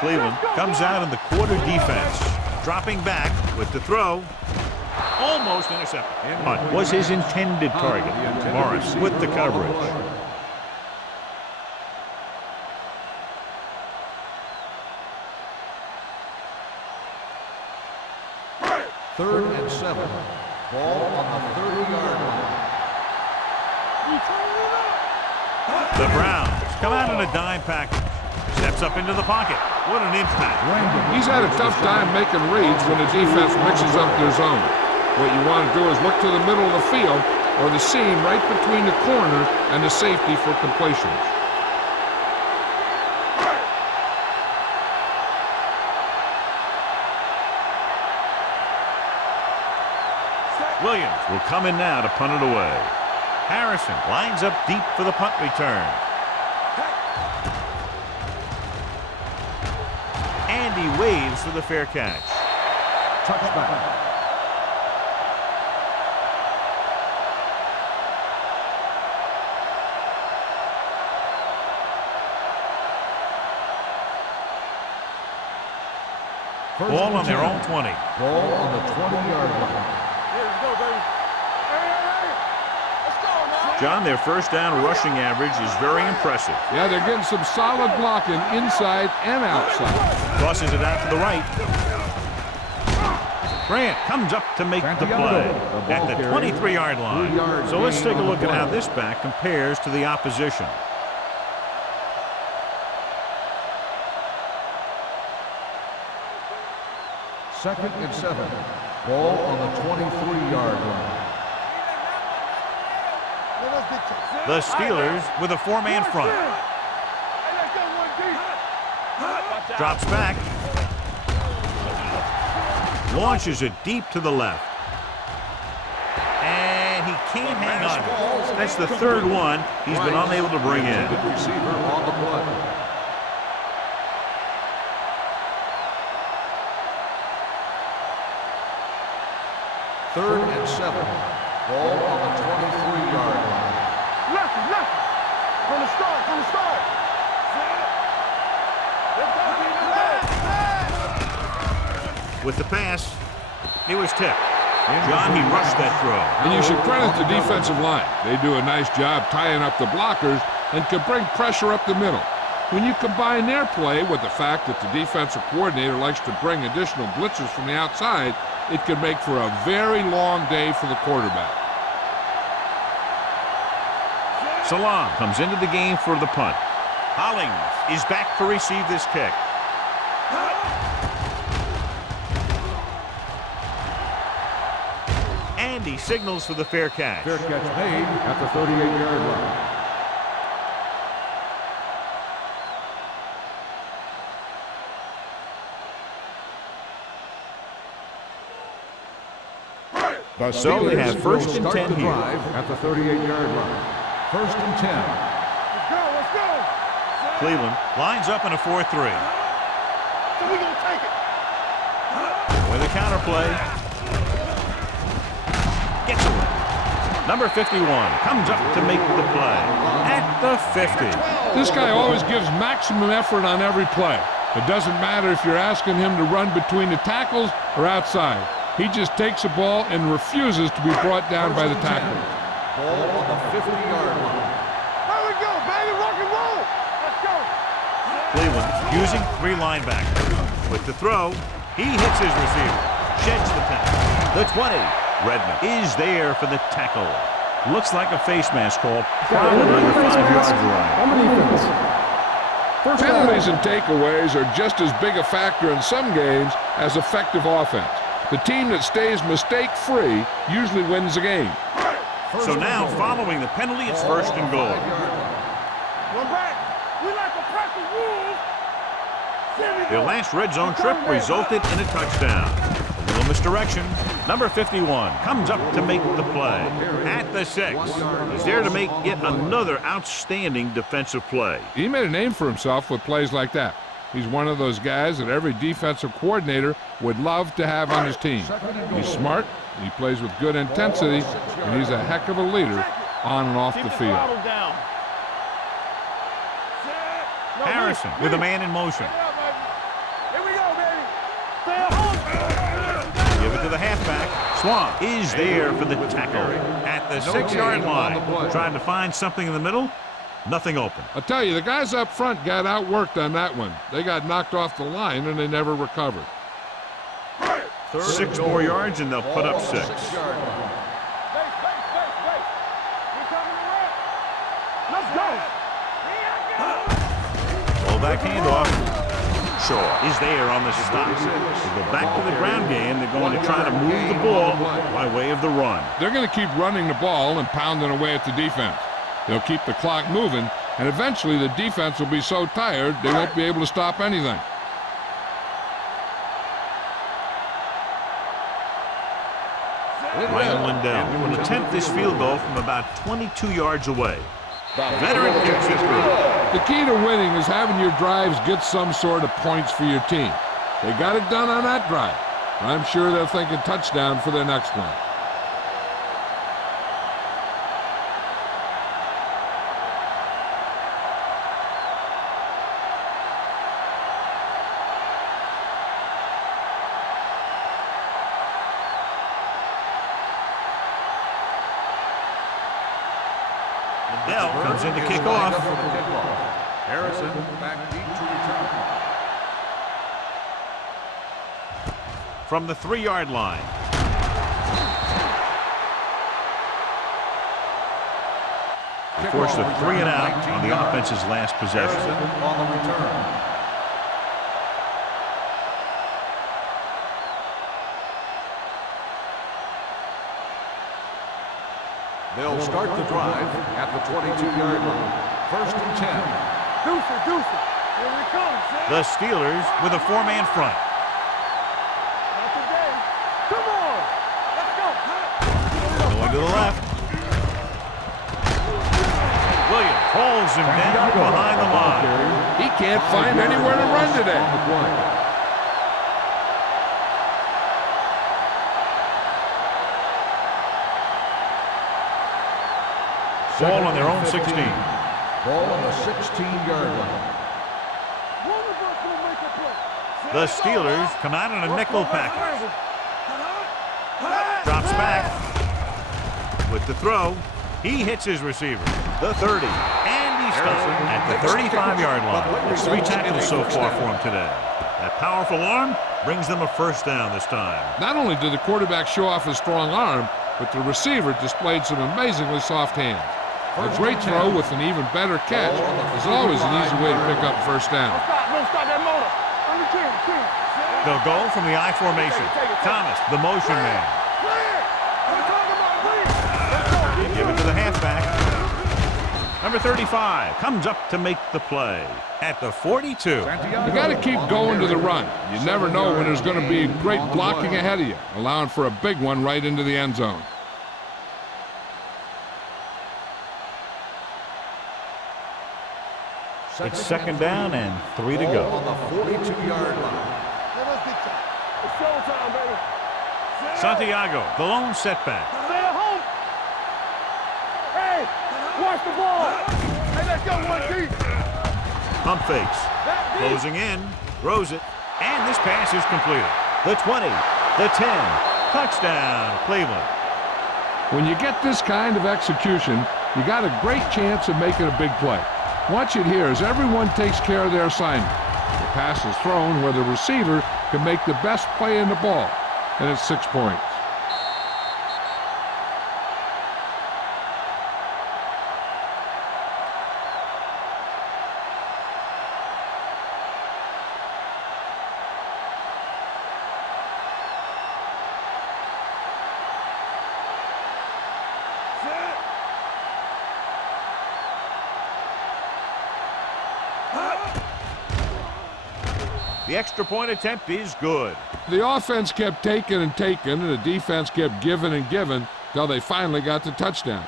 Cleveland comes out in the quarter defense. Dropping back with the throw. Almost intercepted. Hunt was his intended target. Morris with the coverage. Third and 7. Ball on the 30-yard line. The Browns come out in a dime package. Steps up into the pocket. What an impact. He's had a tough time making reads when the defense mixes up their zone. What you want to do is look to the middle of the field or the seam right between the corner and the safety for completions. Williams will come in now to punt it away. Harrison lines up deep for the punt return. And he waves for the fair catch. Touchback. Ball on their own 20. Ball on the 20-yard line. Let's go, baby. Hey. Let's go, man. John, their 1st down rushing average is very impressive. Yeah, they're getting some solid blocking inside and outside. Tosses it out to the right. Grant comes up to make the play at the 23-yard line. So let's take a look at how this back compares to the opposition. Second and 7. Ball on the 23-yard line. The Steelers with a 4-man front. Drops back. Launches it deep to the left. And he can't hang on. That's the third one he's been unable to bring in. Receiver on the play. Third and 7. Ball on the 23-yard line. Lefty. From the start. With the pass, he was tipped. John, he rushed that throw. And you should credit the defensive line. They do a nice job tying up the blockers and can bring pressure up the middle. When you combine their play with the fact that the defensive coordinator likes to bring additional blitzers from the outside, it can make for a very long day for the quarterback. Salam comes into the game for the punt. Hollings is back to receive this kick. And he signals for the fair catch. Fair catch made at the 38-yard line. So they have first and 10 here. At the 38-yard line. First and 10. Let's go. Cleveland lines up in a 4-3. So we're going to take it. With a counter play. Gets away. Number 51 comes up to make the play at the 50. This guy always gives maximum effort on every play. It doesn't matter if you're asking him to run between the tackles or outside. He just takes the ball and refuses to be brought down by the tackle. Ball on the 50-yard line. There we go, baby. Rock and roll. Let's go. Cleveland using 3 linebackers. With the throw, he hits his receiver. Sheds the tackle. The 20. Redmond is there for the tackle. Looks like a face mask call, probably the 5-yard line. Penalties and takeaways are just as big a factor in some games as effective offense. The team that stays mistake-free usually wins the game. So now, following the penalty, it's first and goal. We're back. We like to practice rules. Their last red zone trip resulted in a touchdown. A little misdirection. Number 51 comes up to make the play at the 6. He's there to make yet another outstanding defensive play. He made a name for himself with plays like that. He's one of those guys that every defensive coordinator would love to have on his team. He's smart, he plays with good intensity, and he's a heck of a leader on and off the field. Harrison with a man in motion. Here we go, baby. Give it to the halfback. Swan is there for the tackle at the 6-yard line. Trying to find something in the middle. Nothing open. I'll tell you, the guys up front got outworked on that one. They got knocked off the line and they never recovered. 6 more yards and they'll put up 6. We're coming around. Let's go. Fullback handoff. Shaw is there on the stop. They go back to the ground game. They're going to try to move the ball by way of the run. They're going to keep running the ball and pounding away at the defense. They'll keep the clock moving, and eventually the defense will be so tired they won't be able to stop anything. Ryan Lindell will attempt this field goal from about 22 yards away. Veteran kicks it through. The key to winning is having your drives get some sort of points for your team. They got it done on that drive. I'm sure they're thinking touchdown for their next one. Lindell comes in to kick off. Harrison back deep to return. From the 3-yard line. They forced a 3 and out on the offense's last possession. Harrison on the return. They'll start the drive at the 22-yard line. First and 10. Deuce it. Here we come, Sam. The Steelers with a 4-man front. Not today. to the left. Williams holds him down behind the line. He can't find anywhere to run today. Ball on their own 16. Ball on the 16-yard line. The Steelers come out in a nickel package. Drops back. With the throw, he hits his receiver. The 30. And he stops him at the 35-yard line. It's 3 tackles so far for him today. That powerful arm brings them a first down this time. Not only did the quarterback show off his strong arm, but the receiver displayed some amazingly soft hands. A great throw with an even better catch is always an easy way to pick up first down. Stop that motor. They'll go from the I formation. Thomas, the motion man. They give it to the halfback. Number 35 comes up to make the play at the 42. You got to keep going to the run. You never know when there's going to be great blocking ahead of you, allowing for a big one right into the end zone. It's second down and 3 to go. On the 42-yard line. It's showtime, baby. Santiago, the lone setback. Stay at home. Hey, watch the ball. Hey, let's go one deep. Pump fakes. Closing in. Throws it. And this pass is completed. The 20. The 10. Touchdown, Cleveland. When you get this kind of execution, you got a great chance of making a big play. Watch it here as everyone takes care of their assignment. The pass is thrown where the receiver can make the best play in the ball, and it's 6 points. The extra point attempt is good. The offense kept taking and taking, and the defense kept giving and giving till they finally got the touchdown.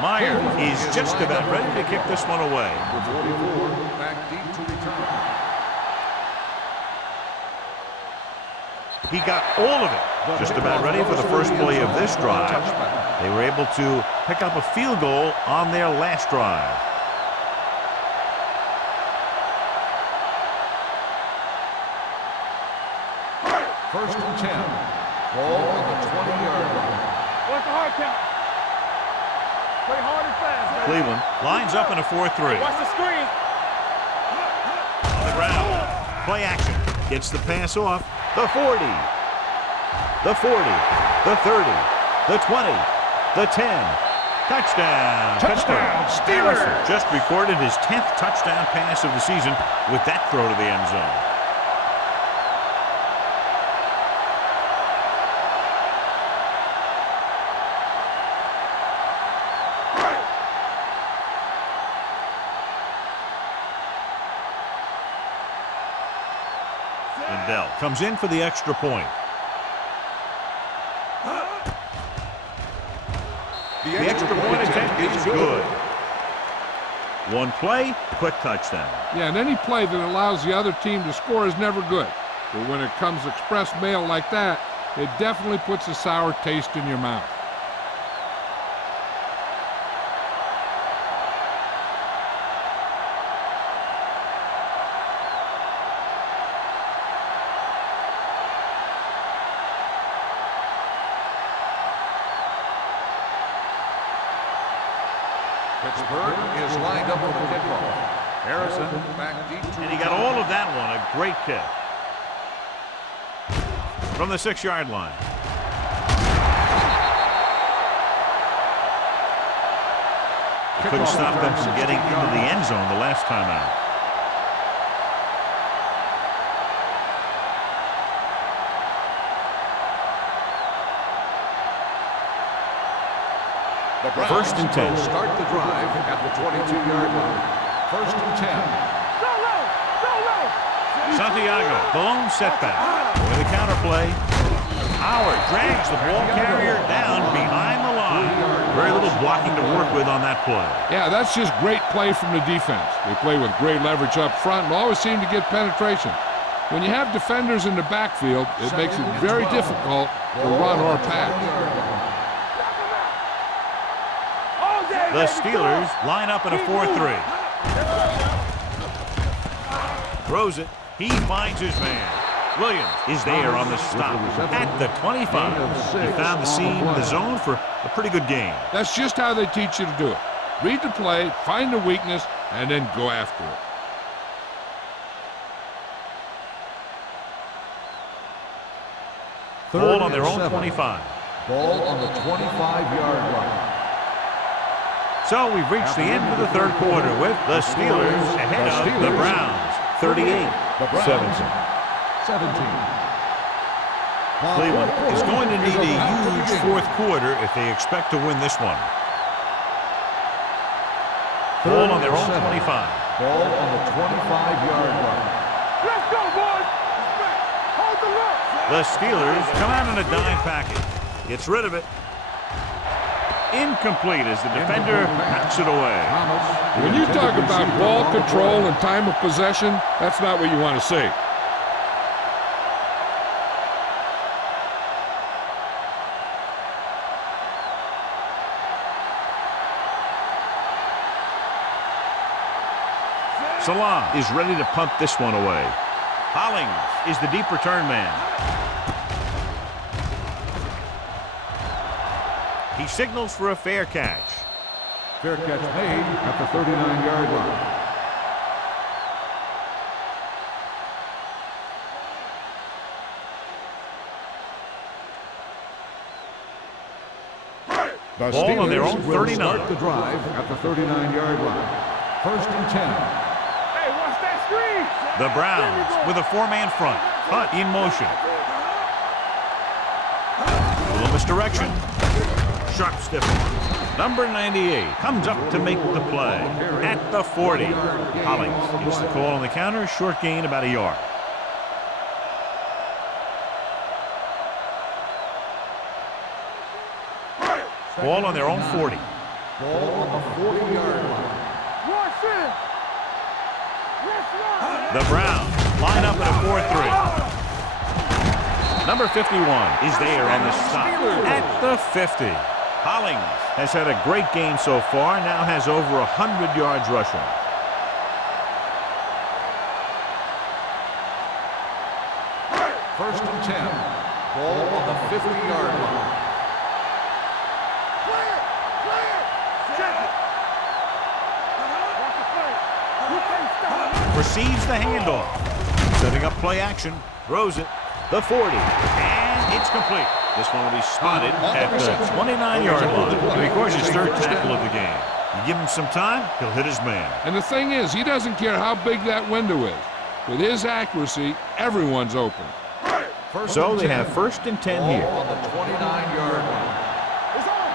Meyer is just about ready to kick this one away. Back deep to return. He got all of it. Just about ready for the first play of this drive. They were able to pick up a field goal on their last drive. First and 10. Ball on the 20-yard line. What's the hard count? Play hard and fast, baby. Cleveland lines up in a 4-3. Watch the screen. On the ground. Play action. Gets the pass off. The 40. The 40. The 30. The 20. The 10. Touchdown. Touchdown, Steelers. Harrison just recorded his 10th touchdown pass of the season with that throw to the end zone. Bell comes in for the extra point. The extra point attempt is good. One play, quick touchdown. Yeah, and any play that allows the other team to score is never good. But when it comes express mail like that, it definitely puts a sour taste in your mouth. Pittsburgh is lined up for the kickoff. Harrison back deep to And he got all of that one. A great kick. From the 6-yard line. Couldn't stop them from getting into the end zone the last time out. The Browns First and 10. will start the drive at the 22-yard line. First and 10. Santiago, the lone setback. With a counterplay. Howard drags the ball carrier down behind the line. Very little blocking to work with on that play. Yeah, that's just great play from the defense. They play with great leverage up front and always seem to get penetration. When you have defenders in the backfield, it makes it very difficult to run or pass. The Steelers line up in a 4-3. Throws it. He finds his man. Williams is there on the stop at the 25. He found the seam, the zone for a pretty good game. That's just how they teach you to do it. Read the play, find the weakness, and then go after it. Ball on their own 25. Ball on the 25-yard line. So we've reached the end of the third quarter with the Steelers ahead of the Browns. 38-17. 17. Cleveland is going to need a huge fourth quarter if they expect to win this one. Ball on their own 25. Ball on the 25-yard line. Let's go, boys. Hold the look. The Steelers come out in a dime package. Gets rid of it. Incomplete as the defender knocks it away. When you talk about ball control and time of possession, that's not what you want to see. Salah is ready to punt this one away. Hollings is the deep return man. He signals for a fair catch. Fair catch made at the 39-yard line. The Ball on their Steelers own will 39. start the drive at the 39-yard line. First and 10. Hey, watch that screen. The Browns with a four-man front. Hunt in motion. A little misdirection. Sharp stiff. Number 98 comes up to make the play at the 40. Hollings gets the call on the counter. Short gain, about a yard. Ball on their own 40. Ball on the 40-yard line. Watch it. The Browns line up at a 4-3. Number 51 is there on the stop at the 50. Hollings has had a great game so far, now has over 100 yards rushing. First and 10. Ball on the 50-yard line. Receives the handoff. Setting up play action. Throws it. The 40. And it's complete. This one will be spotted at the 29-yard line. And of course, his third tackle of the game. You give him some time, he'll hit his man. And the thing is, he doesn't care how big that window is. With his accuracy, everyone's open. So they have first and 10 here. Ball on the 29-yard line. It's on.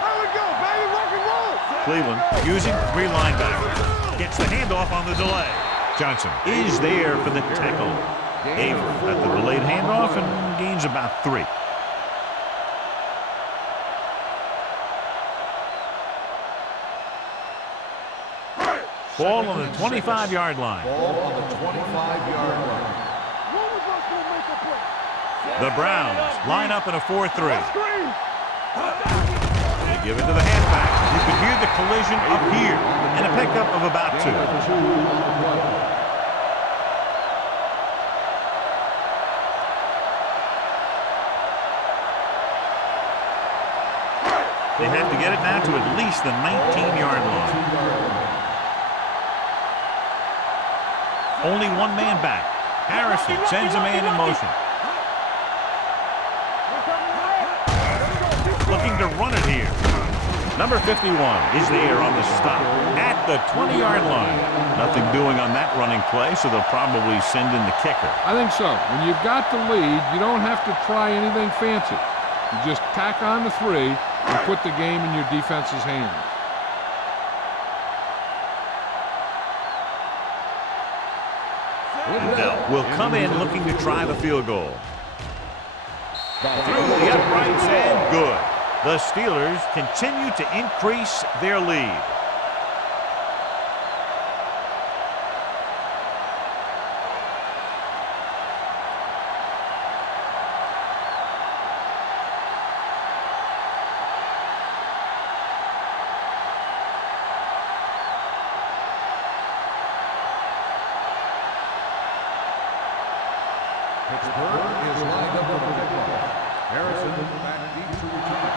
There we go, baby. Rock and roll. Cleveland using three linebackers. Gets the handoff on the delay. Johnson is there for the tackle. Avery at the delayed handoff and gains about 3. Ball on the 25-yard line. Ball on the 25-yard line. One of us gonna make a play. The Browns line up in a 4-3. Screen. They give it to the halfback. You could hear the collision up here and a pickup of about 2. They have to get it now to at least the 19-yard line. Only one man back. Harrison sends a man in motion. Looking to run it here. Number 51 is there on the stop at the 20-yard line. Nothing doing on that running play, so they'll probably send in the kicker. I think so. When you've got the lead, you don't have to try anything fancy. You just tack on the 3 and put the game in your defense's hands. Lindell will come in looking to try the field goal. Through the uprights and good. The Steelers continue to increase their lead. Pittsburgh is lined up for the kickoff. Harrison back deep to return.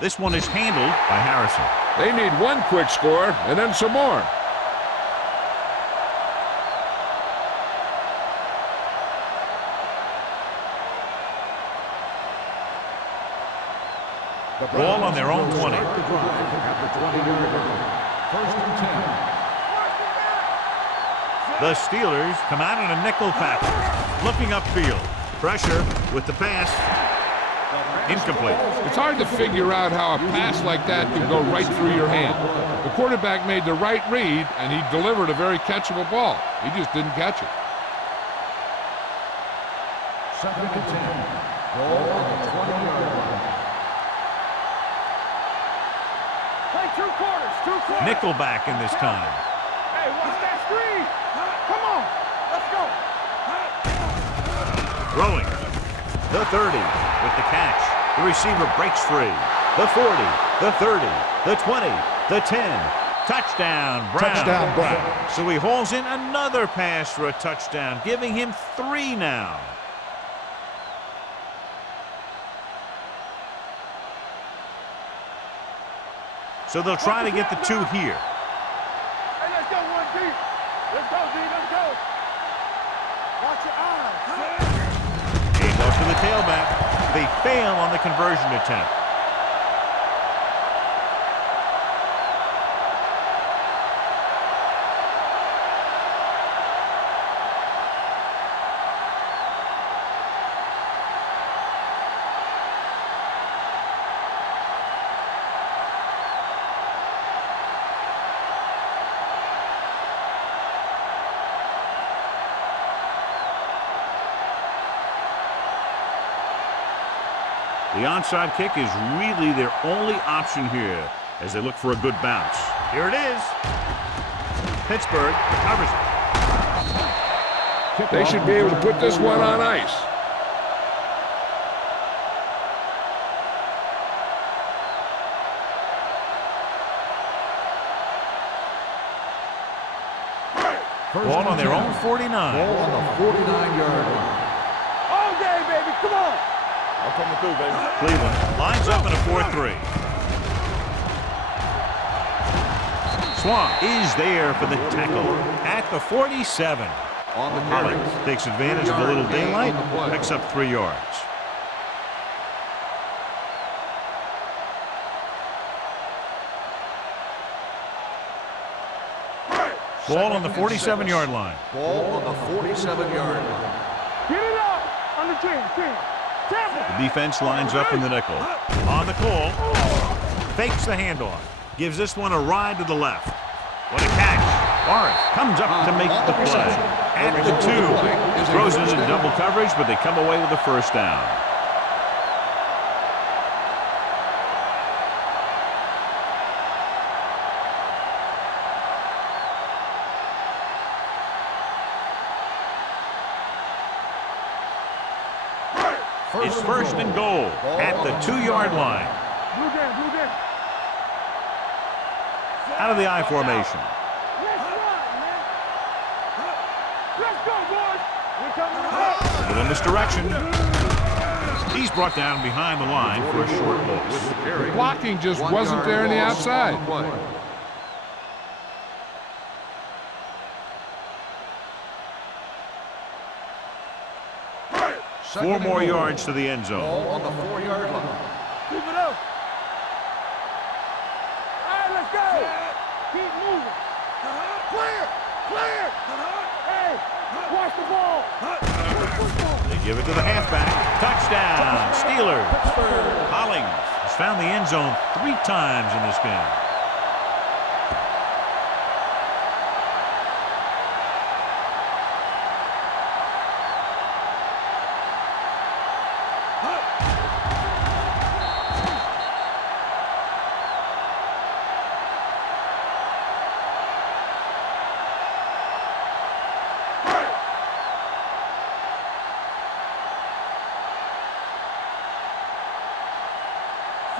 This one is handled by Harrison. They need one quick score and then some more. The Ball on their own 20. Start the drive at the 20-yard line. First and 10. The Steelers come out in a nickel package. Looking upfield. Pressure with the pass. Incomplete. It's hard to figure out how a pass like that could go right through your hand. The quarterback made the right read, and he delivered a very catchable ball. He just didn't catch it. Second and 10. Ball on the 20-yard line. Play two quarters. Nickelback in this time. Hey, watch that screen. Come on. Let's go. Throwing. The 30 with the catch. The receiver breaks free. The 40, the 30, the 20, the 10. Touchdown, Brown. Touchdown, Brown. So he hauls in another pass for a touchdown, giving him 3 now. So they'll try to get the 2 here. Hey, let's go, 1 deep. Let's go, D. Let's go. Watch your eyes. Go to the tailback. They fail on the conversion attempt. The onside kick is really their only option here as they look for a good bounce. Here it is. Pittsburgh recovers it. They should be able to put this one on ice. Ball on their own 49. Ball on the 49-yard line. All day, baby. Come on. I'm coming through, baby. Cleveland lines up in a 4-3. Swan is there for the tackle at the 47. On the carry. Hollins takes advantage of a little daylight, picks up 3 yards. Ball on the 47-yard line. Ball on the 47-yard line. Get it up on the 10. The defense lines up in the nickel. On the call. Fakes the handoff. Gives this one a ride to the left. What a catch. Morris comes up to make the play. At the 2. Throws it into double coverage, but they come away with the first down. It's first and goal at the 2-yard line. Blue down. Out of the I formation. Let's run, man. Let's go, boys. We're coming to Little misdirection. He's brought down behind the line for a short loss. Blocking just wasn't there on the outside. 4 more yards to the end zone. Ball on the 4-yard line. Keep it up. All right, let's go. Keep moving. Clear. Hey, watch the ball. They give it to the halfback. Touchdown, Steelers. Hollings has found the end zone 3 times in this game.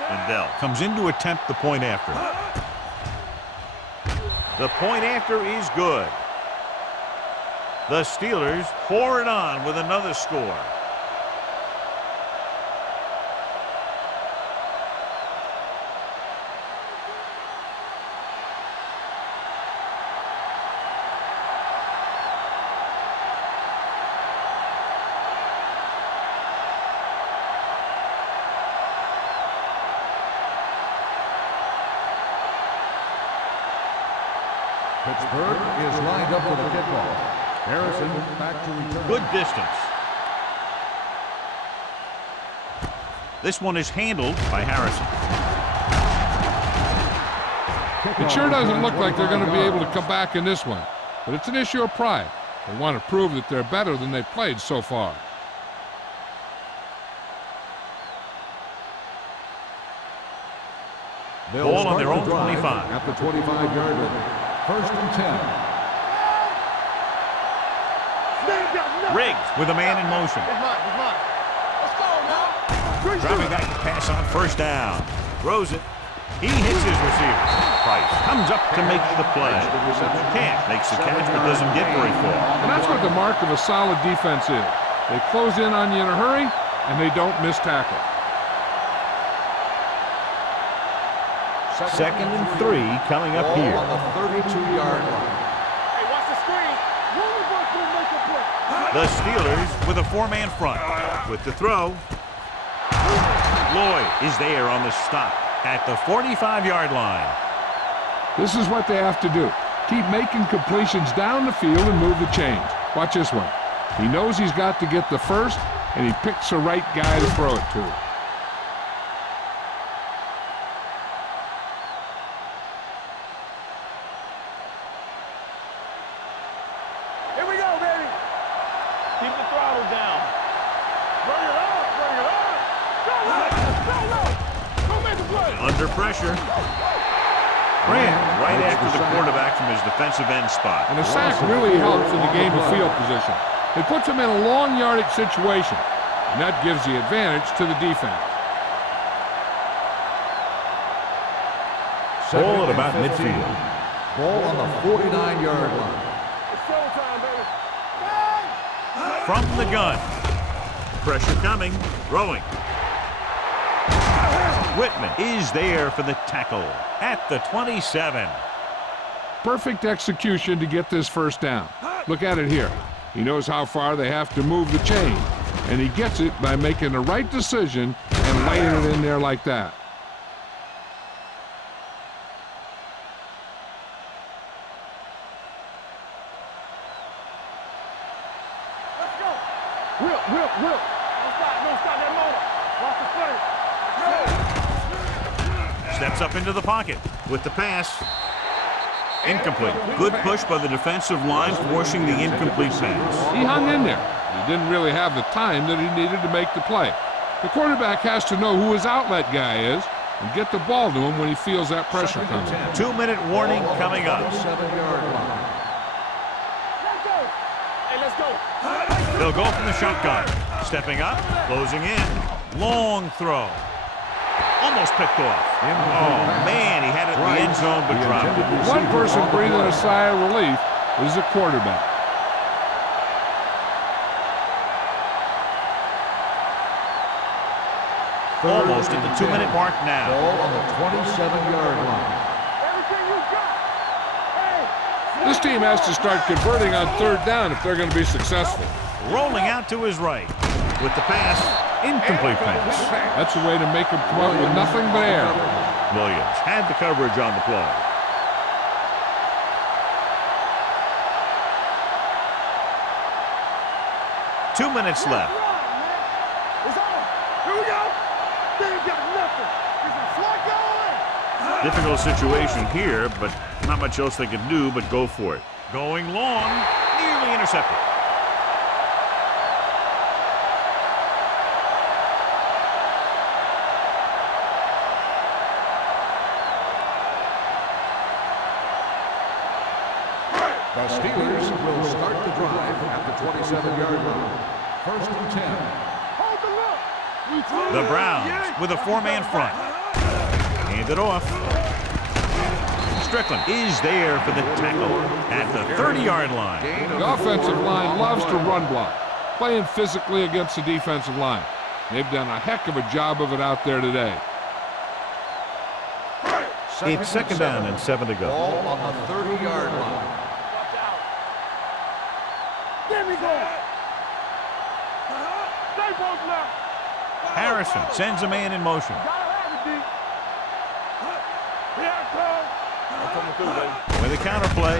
Lindell comes in to attempt the point after. The point after is good. The Steelers pour it on with another score. Pittsburgh is lined up for the kickoff. Harrison back to return. Good distance. This one is handled by Harrison. It sure doesn't look like they're going to be able to come back in this one, but it's an issue of pride. They want to prove that they're better than they've played so far. Ball on their own 25. At the 25-yard line. 1st and 10. Riggs with a man in motion. Driving back to pass on 1st down. Throws it. He hits his receiver. Price comes up to make the play. Camp makes the catch but doesn't get very far. And that's what the mark of a solid defense is. They close in on you in a hurry, and they don't miss tackle. 2nd and 3 coming up here. On the 32-yard line. Hey, watch the screen. The Steelers with a 4-man front. With the throw. Lloyd is there on the stop at the 45-yard line. This is what they have to do. Keep making completions down the field and move the chains. Watch this one. He knows he's got to get the first, and he picks the right guy to throw it to. Under pressure. Ran right after the quarterback from his defensive end spot. And a sack really helps in the game of field position. It puts them in a long yardage situation, and that gives the advantage to the defense. Ball at about midfield. Ball on the 49-yard line. From the gun. Pressure coming. Throwing. Whitman is there for the tackle at the 27. Perfect execution to get this 1st down. Look at it here. He knows how far they have to move the chain, and he gets it by making the right decision and laying it in there like that. Let's go. Whip. Don't stop that motor. Watch the play. Steps up into the pocket with the pass. Incomplete. Good push by the defensive line, forcing the incomplete pass. He hung in there. He didn't really have the time that he needed to make the play. The quarterback has to know who his outlet guy is and get the ball to him when he feels that pressure coming. 2-minute warning coming up. 7-yard line. Let's go. They'll go from the shotgun. Stepping up, closing in. Long throw. Almost picked off. Oh, man, he had it in the end zone but dropped it. One person breathing a sigh of relief is the quarterback. Almost at the 2-minute mark now. Ball on the 27-yard line. Everything you got. Hey. This team has to start converting on 3rd down if they're going to be successful. Rolling out to his right. With the pass, incomplete pass. That's a way to make them come up with nothing but air. Williams had the coverage on the play. Two minutes left. They ain't got nothing. It's a slot going. Difficult situation here, but not much else they can do but go for it. Going long, nearly intercepted. The Steelers will start the drive at the 27-yard line. First and 10. Hold the look. The Browns with a four-man front. Hand it off. Strickland is there for the tackle at the 30-yard line. The offensive line loves to run block, playing physically against the defensive line. They've done a heck of a job of it out there today. It's second down and 7 to go. Ball on the 30-yard line. There we go. Stay both left. Harrison sends a man in motion. Gotta have it, D. Here I come. I'm coming through, baby. With a counterplay.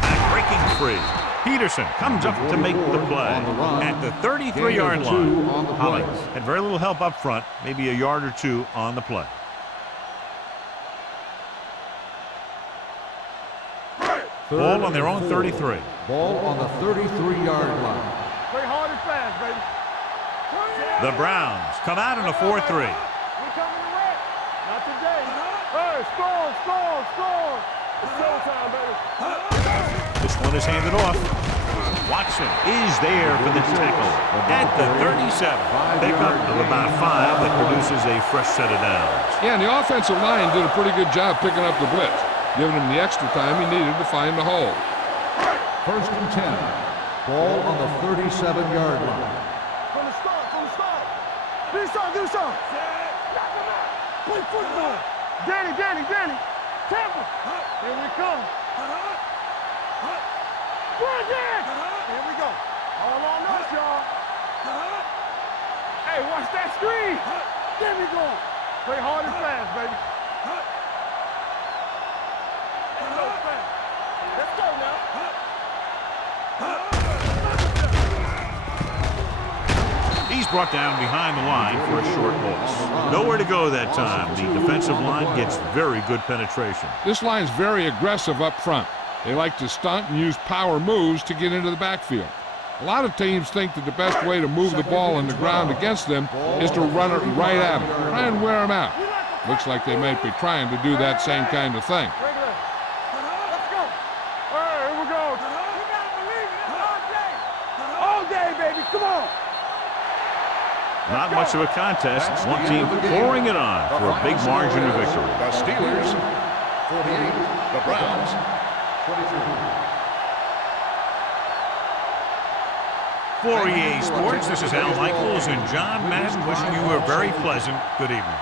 Back breaking free. Peterson comes up to make the play at the 33-yard line. Hollings had very little help up front, maybe a yard or two on the play. Ball on their own 33. Ball on the 33-yard line. Play hard and fast, baby. The Browns come out in a 4-3. We coming to win. Not today. Hey, score. It's showtime, baby. This one is handed off. Watson is there for the tackle at the 37. Pickup of about 5 that produces a fresh set of downs. Yeah, and the offensive line did a pretty good job picking up the blitz, giving him the extra time he needed to find the hole. First and 10. Ball on the 37-yard line. From the start. Do something. Knock him out. Play football. Danny. Tampa. Here we come. Run, Dan. Here we go. All on us, y'all. Hey, watch that screen. There we go. Play hard and fast, baby. Let's go now. He's brought down behind the line for a short loss. Nowhere to go that time. The defensive line gets very good penetration. This line's very aggressive up front. They like to stunt and use power moves to get into the backfield. A lot of teams think that the best way to move the ball on the ground against them is to run it right at them, try and wear them out. Looks like they might be trying to do that same kind of thing. Let's go. Here we go. You gotta believe it. All day, baby. Come on. Not much of a contest. One team pouring it on for a big margin of victory. The Steelers, 48. The Browns, 23. For EA Sports, this is Al Michaels and John Madden wishing you a very pleasant good evening.